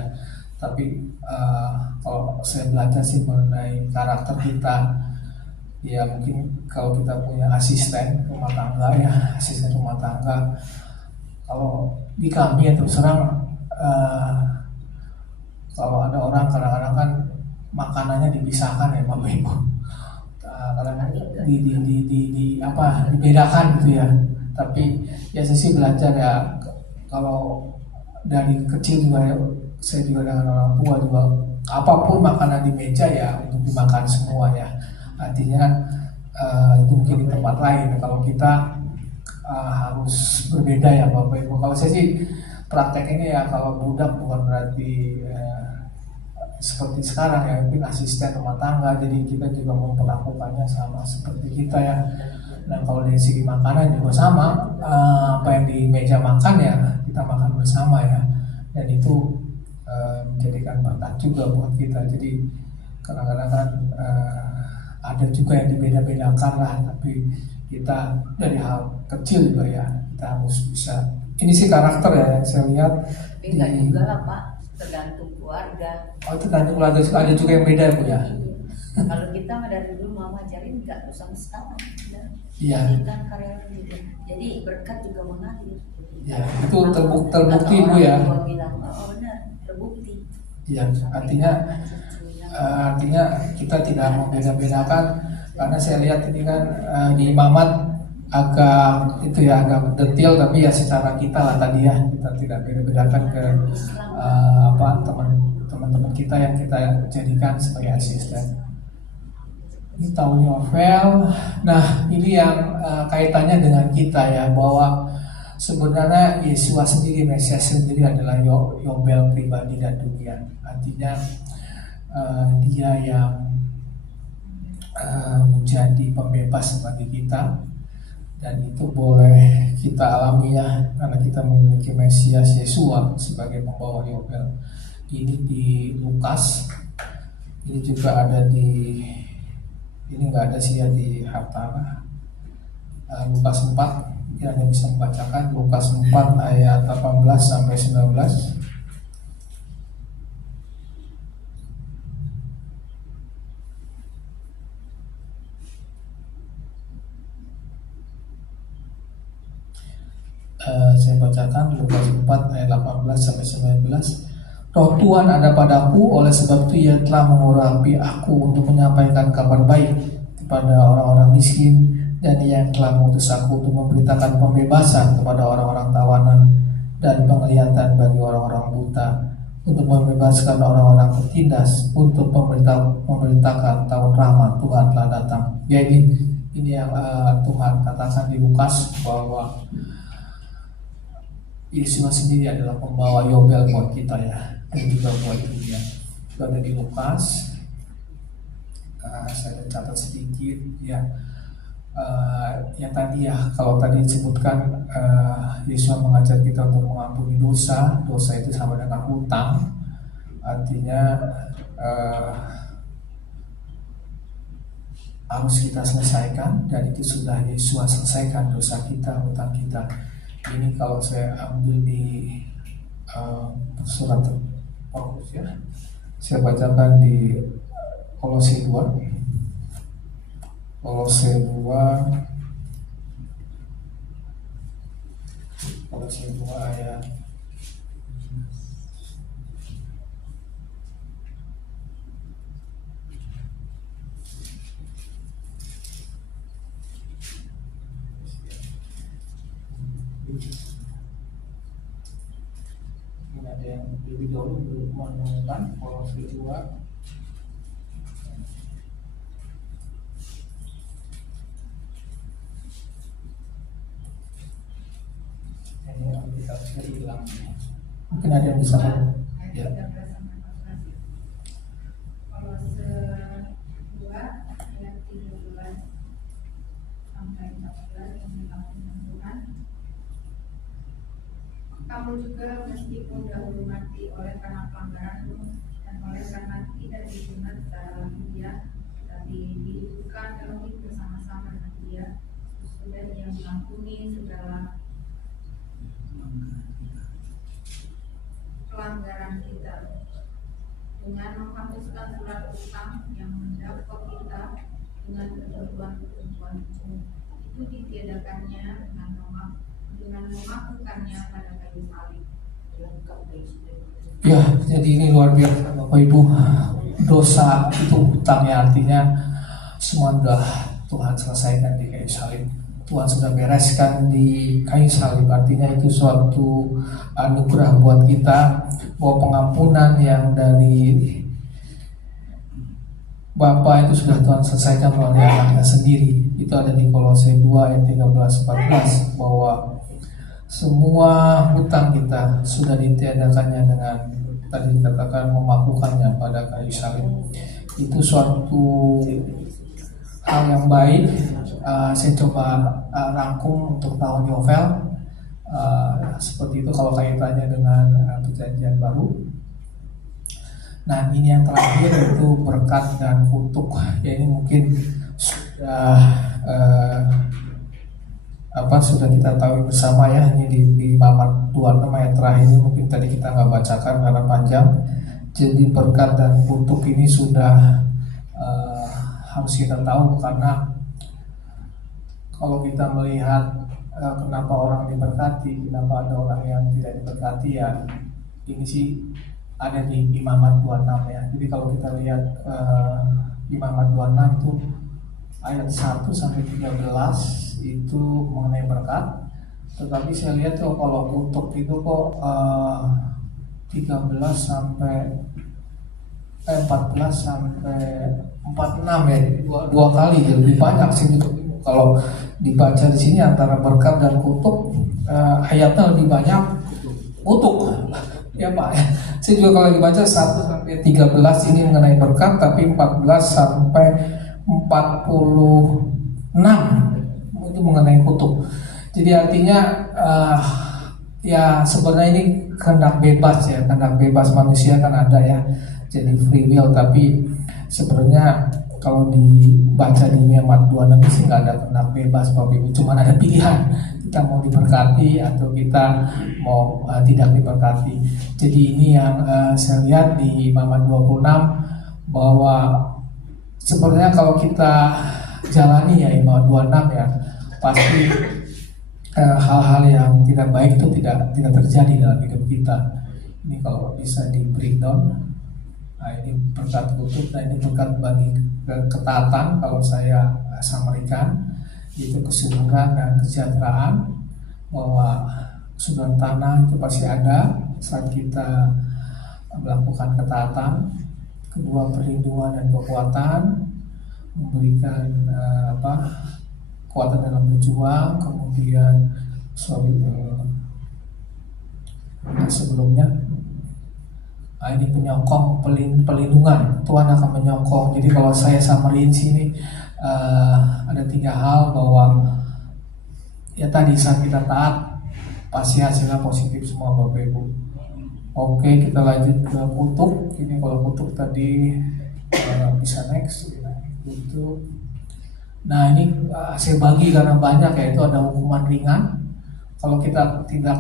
Tapi kalau saya belajar sih mengenai karakter kita, ya mungkin kalau kita punya asisten rumah tangga ya, asisten rumah tangga, kalau di kami ya terus terang kalau ada orang kadang-kadang kan makanannya dipisahkan ya Bapak Ibu, kadang dibedakan gitu ya. Tapi ya saya sih belajar ya, kalau dari kecil juga ya, saya juga dengan orang tua juga, apapun makanan di meja ya untuk dimakan semua ya. Artinya itu mungkin di tempat lain. Kalau kita harus berbeda ya Bapak Ibu. Kalau saya sih prakteknya ya, kalau budak bukan berarti seperti sekarang ya, mungkin asisten rumah tangga, jadi kita juga memperlakukannya sama seperti kita ya. Nah kalau dari segi makanan juga sama, apa yang di meja makan ya kita makan bersama ya, dan itu menjadikan berkat juga buat kita. Jadi kadang-kadang kan ada juga yang dibeda-bedakan lah, tapi kita dari hal kecil juga ya kita harus bisa. Ini sih karakter ya yang saya lihat. Tapi enggak juga lah Pak, tergantung keluarga. Oh tergantung keluarga, ada juga yang beda Bu ya. Kalau kita mah dari dulu mama ajarin nggak usah setahun. Iya. Kan karyawan juga. Jadi berkat juga mengalir. Ya itu terbukti Bu ya. Gua bilang oh benar terbukti. Iya, artinya kita tidak membeda-bedakan, karena saya lihat ini kan di imamat agak itu ya, agak detail, tapi ya secara kita lah tadi ya, kita tidak beda-bedakan ke teman-teman kita yang kita jadikan sebagai asisten. Ini tahun Yobel. Nah ini yang kaitannya dengan kita ya, bahwa sebenarnya Yesus sendiri, Mesias sendiri adalah Yobel pribadi dan dunia. Artinya dia yang menjadi pembebas bagi kita, dan itu boleh kita alami ya, karena kita memiliki Mesias Yesua sebagai pembawa Yobel. Ini di Lukas, ini juga ada di, ini nggak ada sih ya di Hartara. Lukas 4, yang bisa membacakan Lukas 4 ayat 18 sampai 19. Saya bacakan Lukas 4 ayat 18 sampai 19. Roh Tuhan ada padaku, oleh sebab itu Ia telah mengurapi aku untuk menyampaikan kabar baik kepada orang-orang miskin, dan Ia yang telah mengutus aku untuk memberitakan pembebasan kepada orang-orang tawanan dan penglihatan bagi orang-orang buta, untuk membebaskan orang-orang tertindas, untuk memberitakan tahun rahmat Tuhan telah datang. Ya ini yang Tuhan katakan di Lukas, bahwa Yesus sendiri adalah pembawa Yobel buat kita ya, dan juga buat dunia. Itu ada di Lukas. Saya catat sedikit ya. Yang tadi ya, kalau tadi disebutkan Yesus mengajar kita untuk mengampuni dosa. Dosa itu sama dengan hutang. Artinya harus kita selesaikan, dan itu sudah Yesus selesaikan dosa kita, hutang kita. Ini kalau saya ambil di surat Paulus ya, saya bacakan di Kolose 2 ayat ini ada yang lebih dahulu menemukan Kolose 2 kita bisa hilang. Mungkin ada yang bisa ya. Kolose 2 ayat 13 sampai 14 yang dilakukan Tuhan. Kamu juga meskipun dahulu mati oleh karena pelanggaranmu dan oleh karena tidak disunat secara lahiriah, tapi dihidupkan Elohim bersama-sama dengan Dia sesudah Ia mengampuni segala pelanggaran kita dengan menghapuskan surat utang yang mendakwa kita dengan ketentuan-ketentuan hukum. Itu ditiadakannya dengan memakukannya pada kayu salib. Ya, jadi ini luar biasa Bapak Ibu. Dosa itu utangnya, artinya semua sudah Tuhan selesaikan di kayu salib. Tuhan sudah bereskan di kayu salib, artinya itu suatu anugerah buat kita, bahwa pengampunan yang dari Bapa itu sudah Tuhan selesaikan melalui anaknya sendiri. Itu ada di Kolose 2 ayat 13-14, bahwa semua hutang kita sudah ditiadakannya dengan tadi dikatakan memakukannya pada kayu salib. Itu suatu hal yang baik. Saya coba rangkum untuk tahun Yovel. Seperti itu kalau kaitannya dengan perjanjian baru. Nah, ini yang terakhir itu berkat dan kutuk. Ya, ini mungkin sudah kita tahu bersama ya. Ini di Mamat 26 ayat terakhir ini mungkin tadi kita nggak bacakan karena panjang. Jadi berkat dan kutuk ini sudah harus kita tahu, karena kalau kita melihat kenapa orang diberkati, kenapa ada orang yang tidak diberkati, ya ini sih ada di Imamat 26 ya. Jadi kalau kita lihat Imamat 26 itu ayat 1 sampai 13 itu mengenai berkat. Tetapi saya lihat tuh kalau kutuk itu kok 13 sampai 14 sampai 46 ya, dua kali ya, lebih banyak sih gitu. Kalau dibaca di sini antara berkat dan kutuk, ayatnya lebih banyak kutuk. Ya Pak, saya juga kalau dibaca 1 sampai 13 ini mengenai berkat, tapi 14 sampai 46 itu mengenai kutuk. Jadi artinya ya sebenarnya ini kehendak bebas ya, kehendak bebas manusia kan ada ya, jadi free will. Tapi sebenarnya kalau dibaca di Imamat 26 sih nggak ada kehendak bebas Bapak Ibu, cuma ada pilihan, kita mau diberkati atau kita mau tidak diberkati. Jadi ini yang saya lihat di Imamat 26, bahwa sebenarnya kalau kita jalani ya Imamat 26 ya, pasti hal-hal yang tidak baik itu tidak terjadi dalam hidup kita. Ini kalau bisa di breakdown, nah ini berkat kutuk, nah ini berkat bagi ketaatan. Kalau saya samarikan itu kesuburan dan kesejahteraan, bahwa kesuburan tanah itu pasti ada saat kita melakukan ketaatan. Kedua, perlindungan dan kekuatan, memberikan kekuatan dalam berjuang. Kemudian sebelumnya ini penyokong, pelindungan. Tuhan akan menyokong. Jadi kalau saya summary sini ada 3 hal, bahwa ya tadi saat kita taat pasti hasilnya positif semua Bapak Ibu. Oke, kita lanjut ke kutuk. Ini kalau kutuk tadi bisa next ya, kutuk. Nah ini saya bagi karena banyak ya, itu ada hukuman ringan. Kalau kita tidak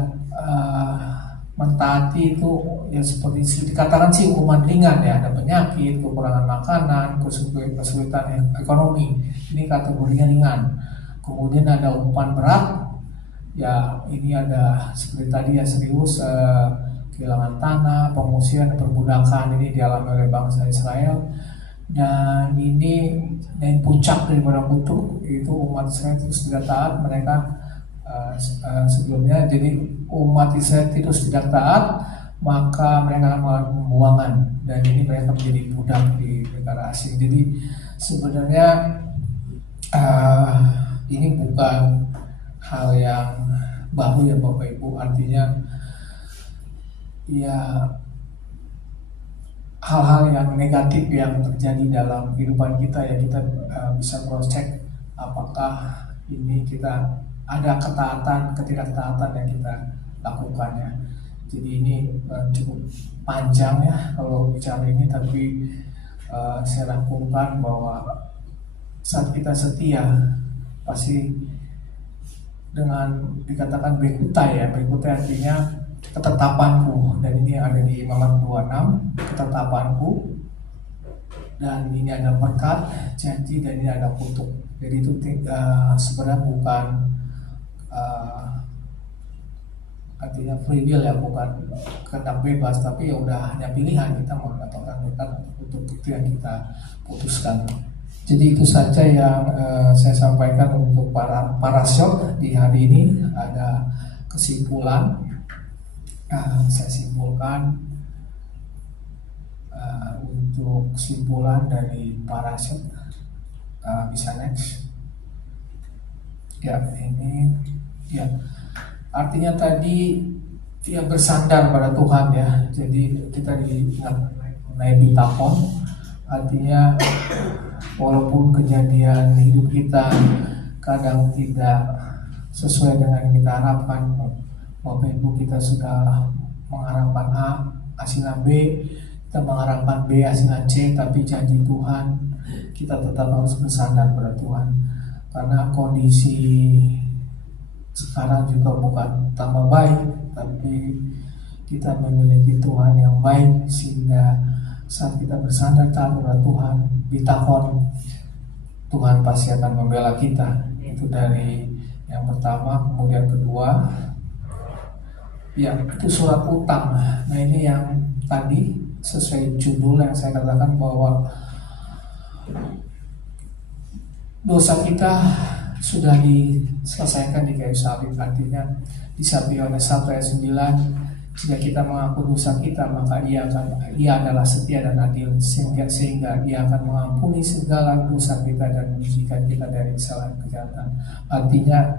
mentaati itu ya seperti dikatakan sih hukuman ringan ya, ada penyakit, kekurangan makanan, kesulitan ekonomi, ini kategorinya ringan. Kemudian ada hukuman berat, ya ini ada seperti tadi ya, serius, kehilangan tanah, pengungsian, perbudakan, ini dialami oleh bangsa Israel. Dan ini yang puncak daripada kutuk itu umat Israel terus tidak taat. Mereka sebelumnya, jadi umat Israel terus tidak taat, maka mereka akan melakukan pembuangan, dan ini mereka menjadi budak di negara asing. Jadi sebenarnya ini bukan hal yang baru ya Bapak Ibu. Artinya ya hal-hal yang negatif yang terjadi dalam kehidupan kita ya kita bisa cross check apakah ini kita ada ketidaktataatan yang kita lakukan ya. Jadi ini cukup panjang ya kalau bicara ini, tapi saya rangkumkan bahwa saat kita setia pasti dengan dikatakan bekutai ya, bekutai artinya ketetapanku, dan ini ada di Imamat 26, ketetapanku, dan ini ada berkat, janji, dan ini ada kutuk. Jadi itu sebenarnya bukan artinya free will ya, bukan kehendak bebas, tapi ya udah hanya pilihan kita mau mendapatkan berkat untuk itu yang kita putuskan. Jadi itu saja yang saya sampaikan untuk para parasyok di hari ini. Ada kesimpulan, saya simpulkan untuk kesimpulan dari parasyok. Bisa next ya, ini ya artinya tadi ya bersandar pada Tuhan ya. Jadi kita diingat mengenai bitachon, artinya walaupun kejadian hidup kita kadang tidak sesuai dengan yang kita harapkan, Bapak Ibu, kita sudah mengharapkan A hasilnya B, kita mengharapkan B hasilnya C, tapi janji Tuhan kita tetap harus bersandar pada Tuhan, karena kondisi sekarang juga bukan tambah baik, tapi kita memiliki Tuhan yang baik, sehingga saat kita bersandar pada Tuhan, bitachon, Tuhan pasti akan membela kita. Itu dari yang pertama. Kemudian kedua, ya itu surat utang. Nah ini yang tadi sesuai judul yang saya katakan bahwa dosa kita sudah diselesaikan di kayu salib. Artinya di 1 Yohanes 1 ayat 9, jika kita mengaku dosa kita, maka ia adalah setia dan adil sehingga ia akan mengampuni segala dosa kita dan mensucikan kita dari kesalahan kejahatan. Artinya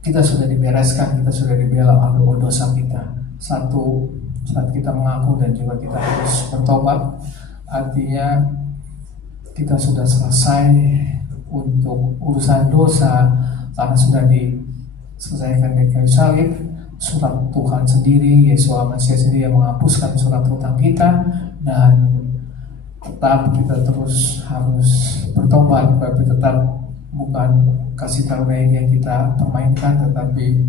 kita sudah dibereskan, kita sudah dibela oleh dosa kita. Satu, saat kita mengaku dan juga kita harus bertobat, artinya kita sudah selesai untuk urusan dosa karena sudah diselesaikan di kayu salib. Surat Tuhan sendiri, Yesus Mesih sendiri yang menghapuskan surat hutang kita, dan tetap kita terus harus bertobat, tapi tetap bukan kasih karunia yang kita permainkan, tetapi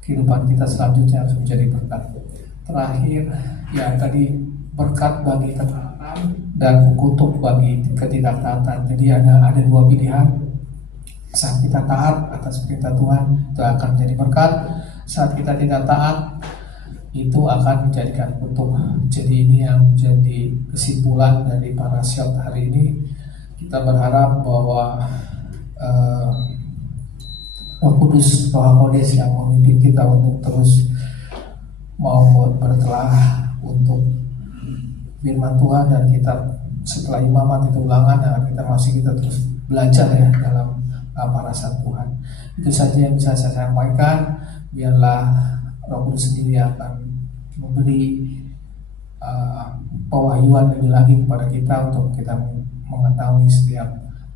kehidupan kita selanjutnya harus menjadi berkat. Terakhir, ya tadi berkat bagi ketaatan dan kutuk bagi ketidaktaatan. Jadi ada dua pilihan. Saat kita taat atas perintah Tuhan, itu akan menjadi berkat. Saat kita tidak taat, itu akan menjadikan kutuk. Jadi ini yang menjadi kesimpulan dari parasyok hari ini. Kita berharap bahwa Roh Kudus, Roh HaKodes yang memimpin kita untuk terus mau bertelah untuk firman Tuhan, dan kita setelah imamat itu ulangan, dan kita terus belajar ya dalam parasan Tuhan. Itu saja yang bisa saya sampaikan. Biarlah Roh Kudus sendiri akan memberi pewahyuan lebih lagi kepada kita untuk kita mengetahui setiap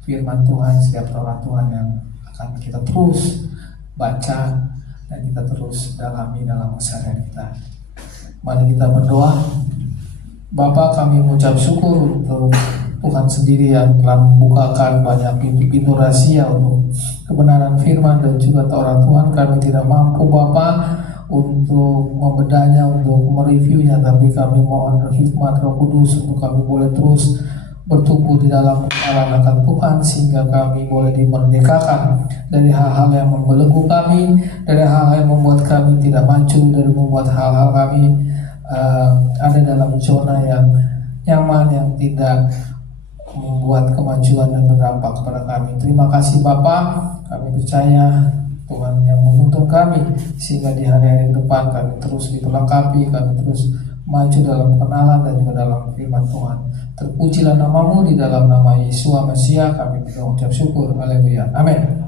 firman Tuhan, setiap Torah Tuhan yang akan kita terus baca dan kita terus dalami dalam keseharian kita. Mari kita berdoa. Bapa, kami mengucap syukur untuk Tuhan sendiri yang telah membukakan banyak pintu-pintu rahasia untuk kebenaran firman dan juga Taurat Tuhan. Kami tidak mampu Bapa untuk membedahnya, untuk mereviewnya, tapi kami mohon hikmat Roh Kudus untuk kami boleh terus bertumbuh di dalam pengenalan akan Tuhan, sehingga kami boleh dimerdekakan dari hal-hal yang membelenggu kami, dari hal-hal yang membuat kami tidak maju, dari membuat hal-hal kami ada dalam zona yang nyaman, yang tidak membuat kemajuan dan berdampak kepada kami. Terima kasih Bapa, kami percaya Tuhan yang menuntun kami, sehingga di hari-hari depan kami terus diperlengkapi, kami terus maju dalam kenalan dan juga dalam firman Tuhan. Terpujilah namamu, di dalam nama Yesus Mesih kami mengucap syukur. Haleluya. Amin.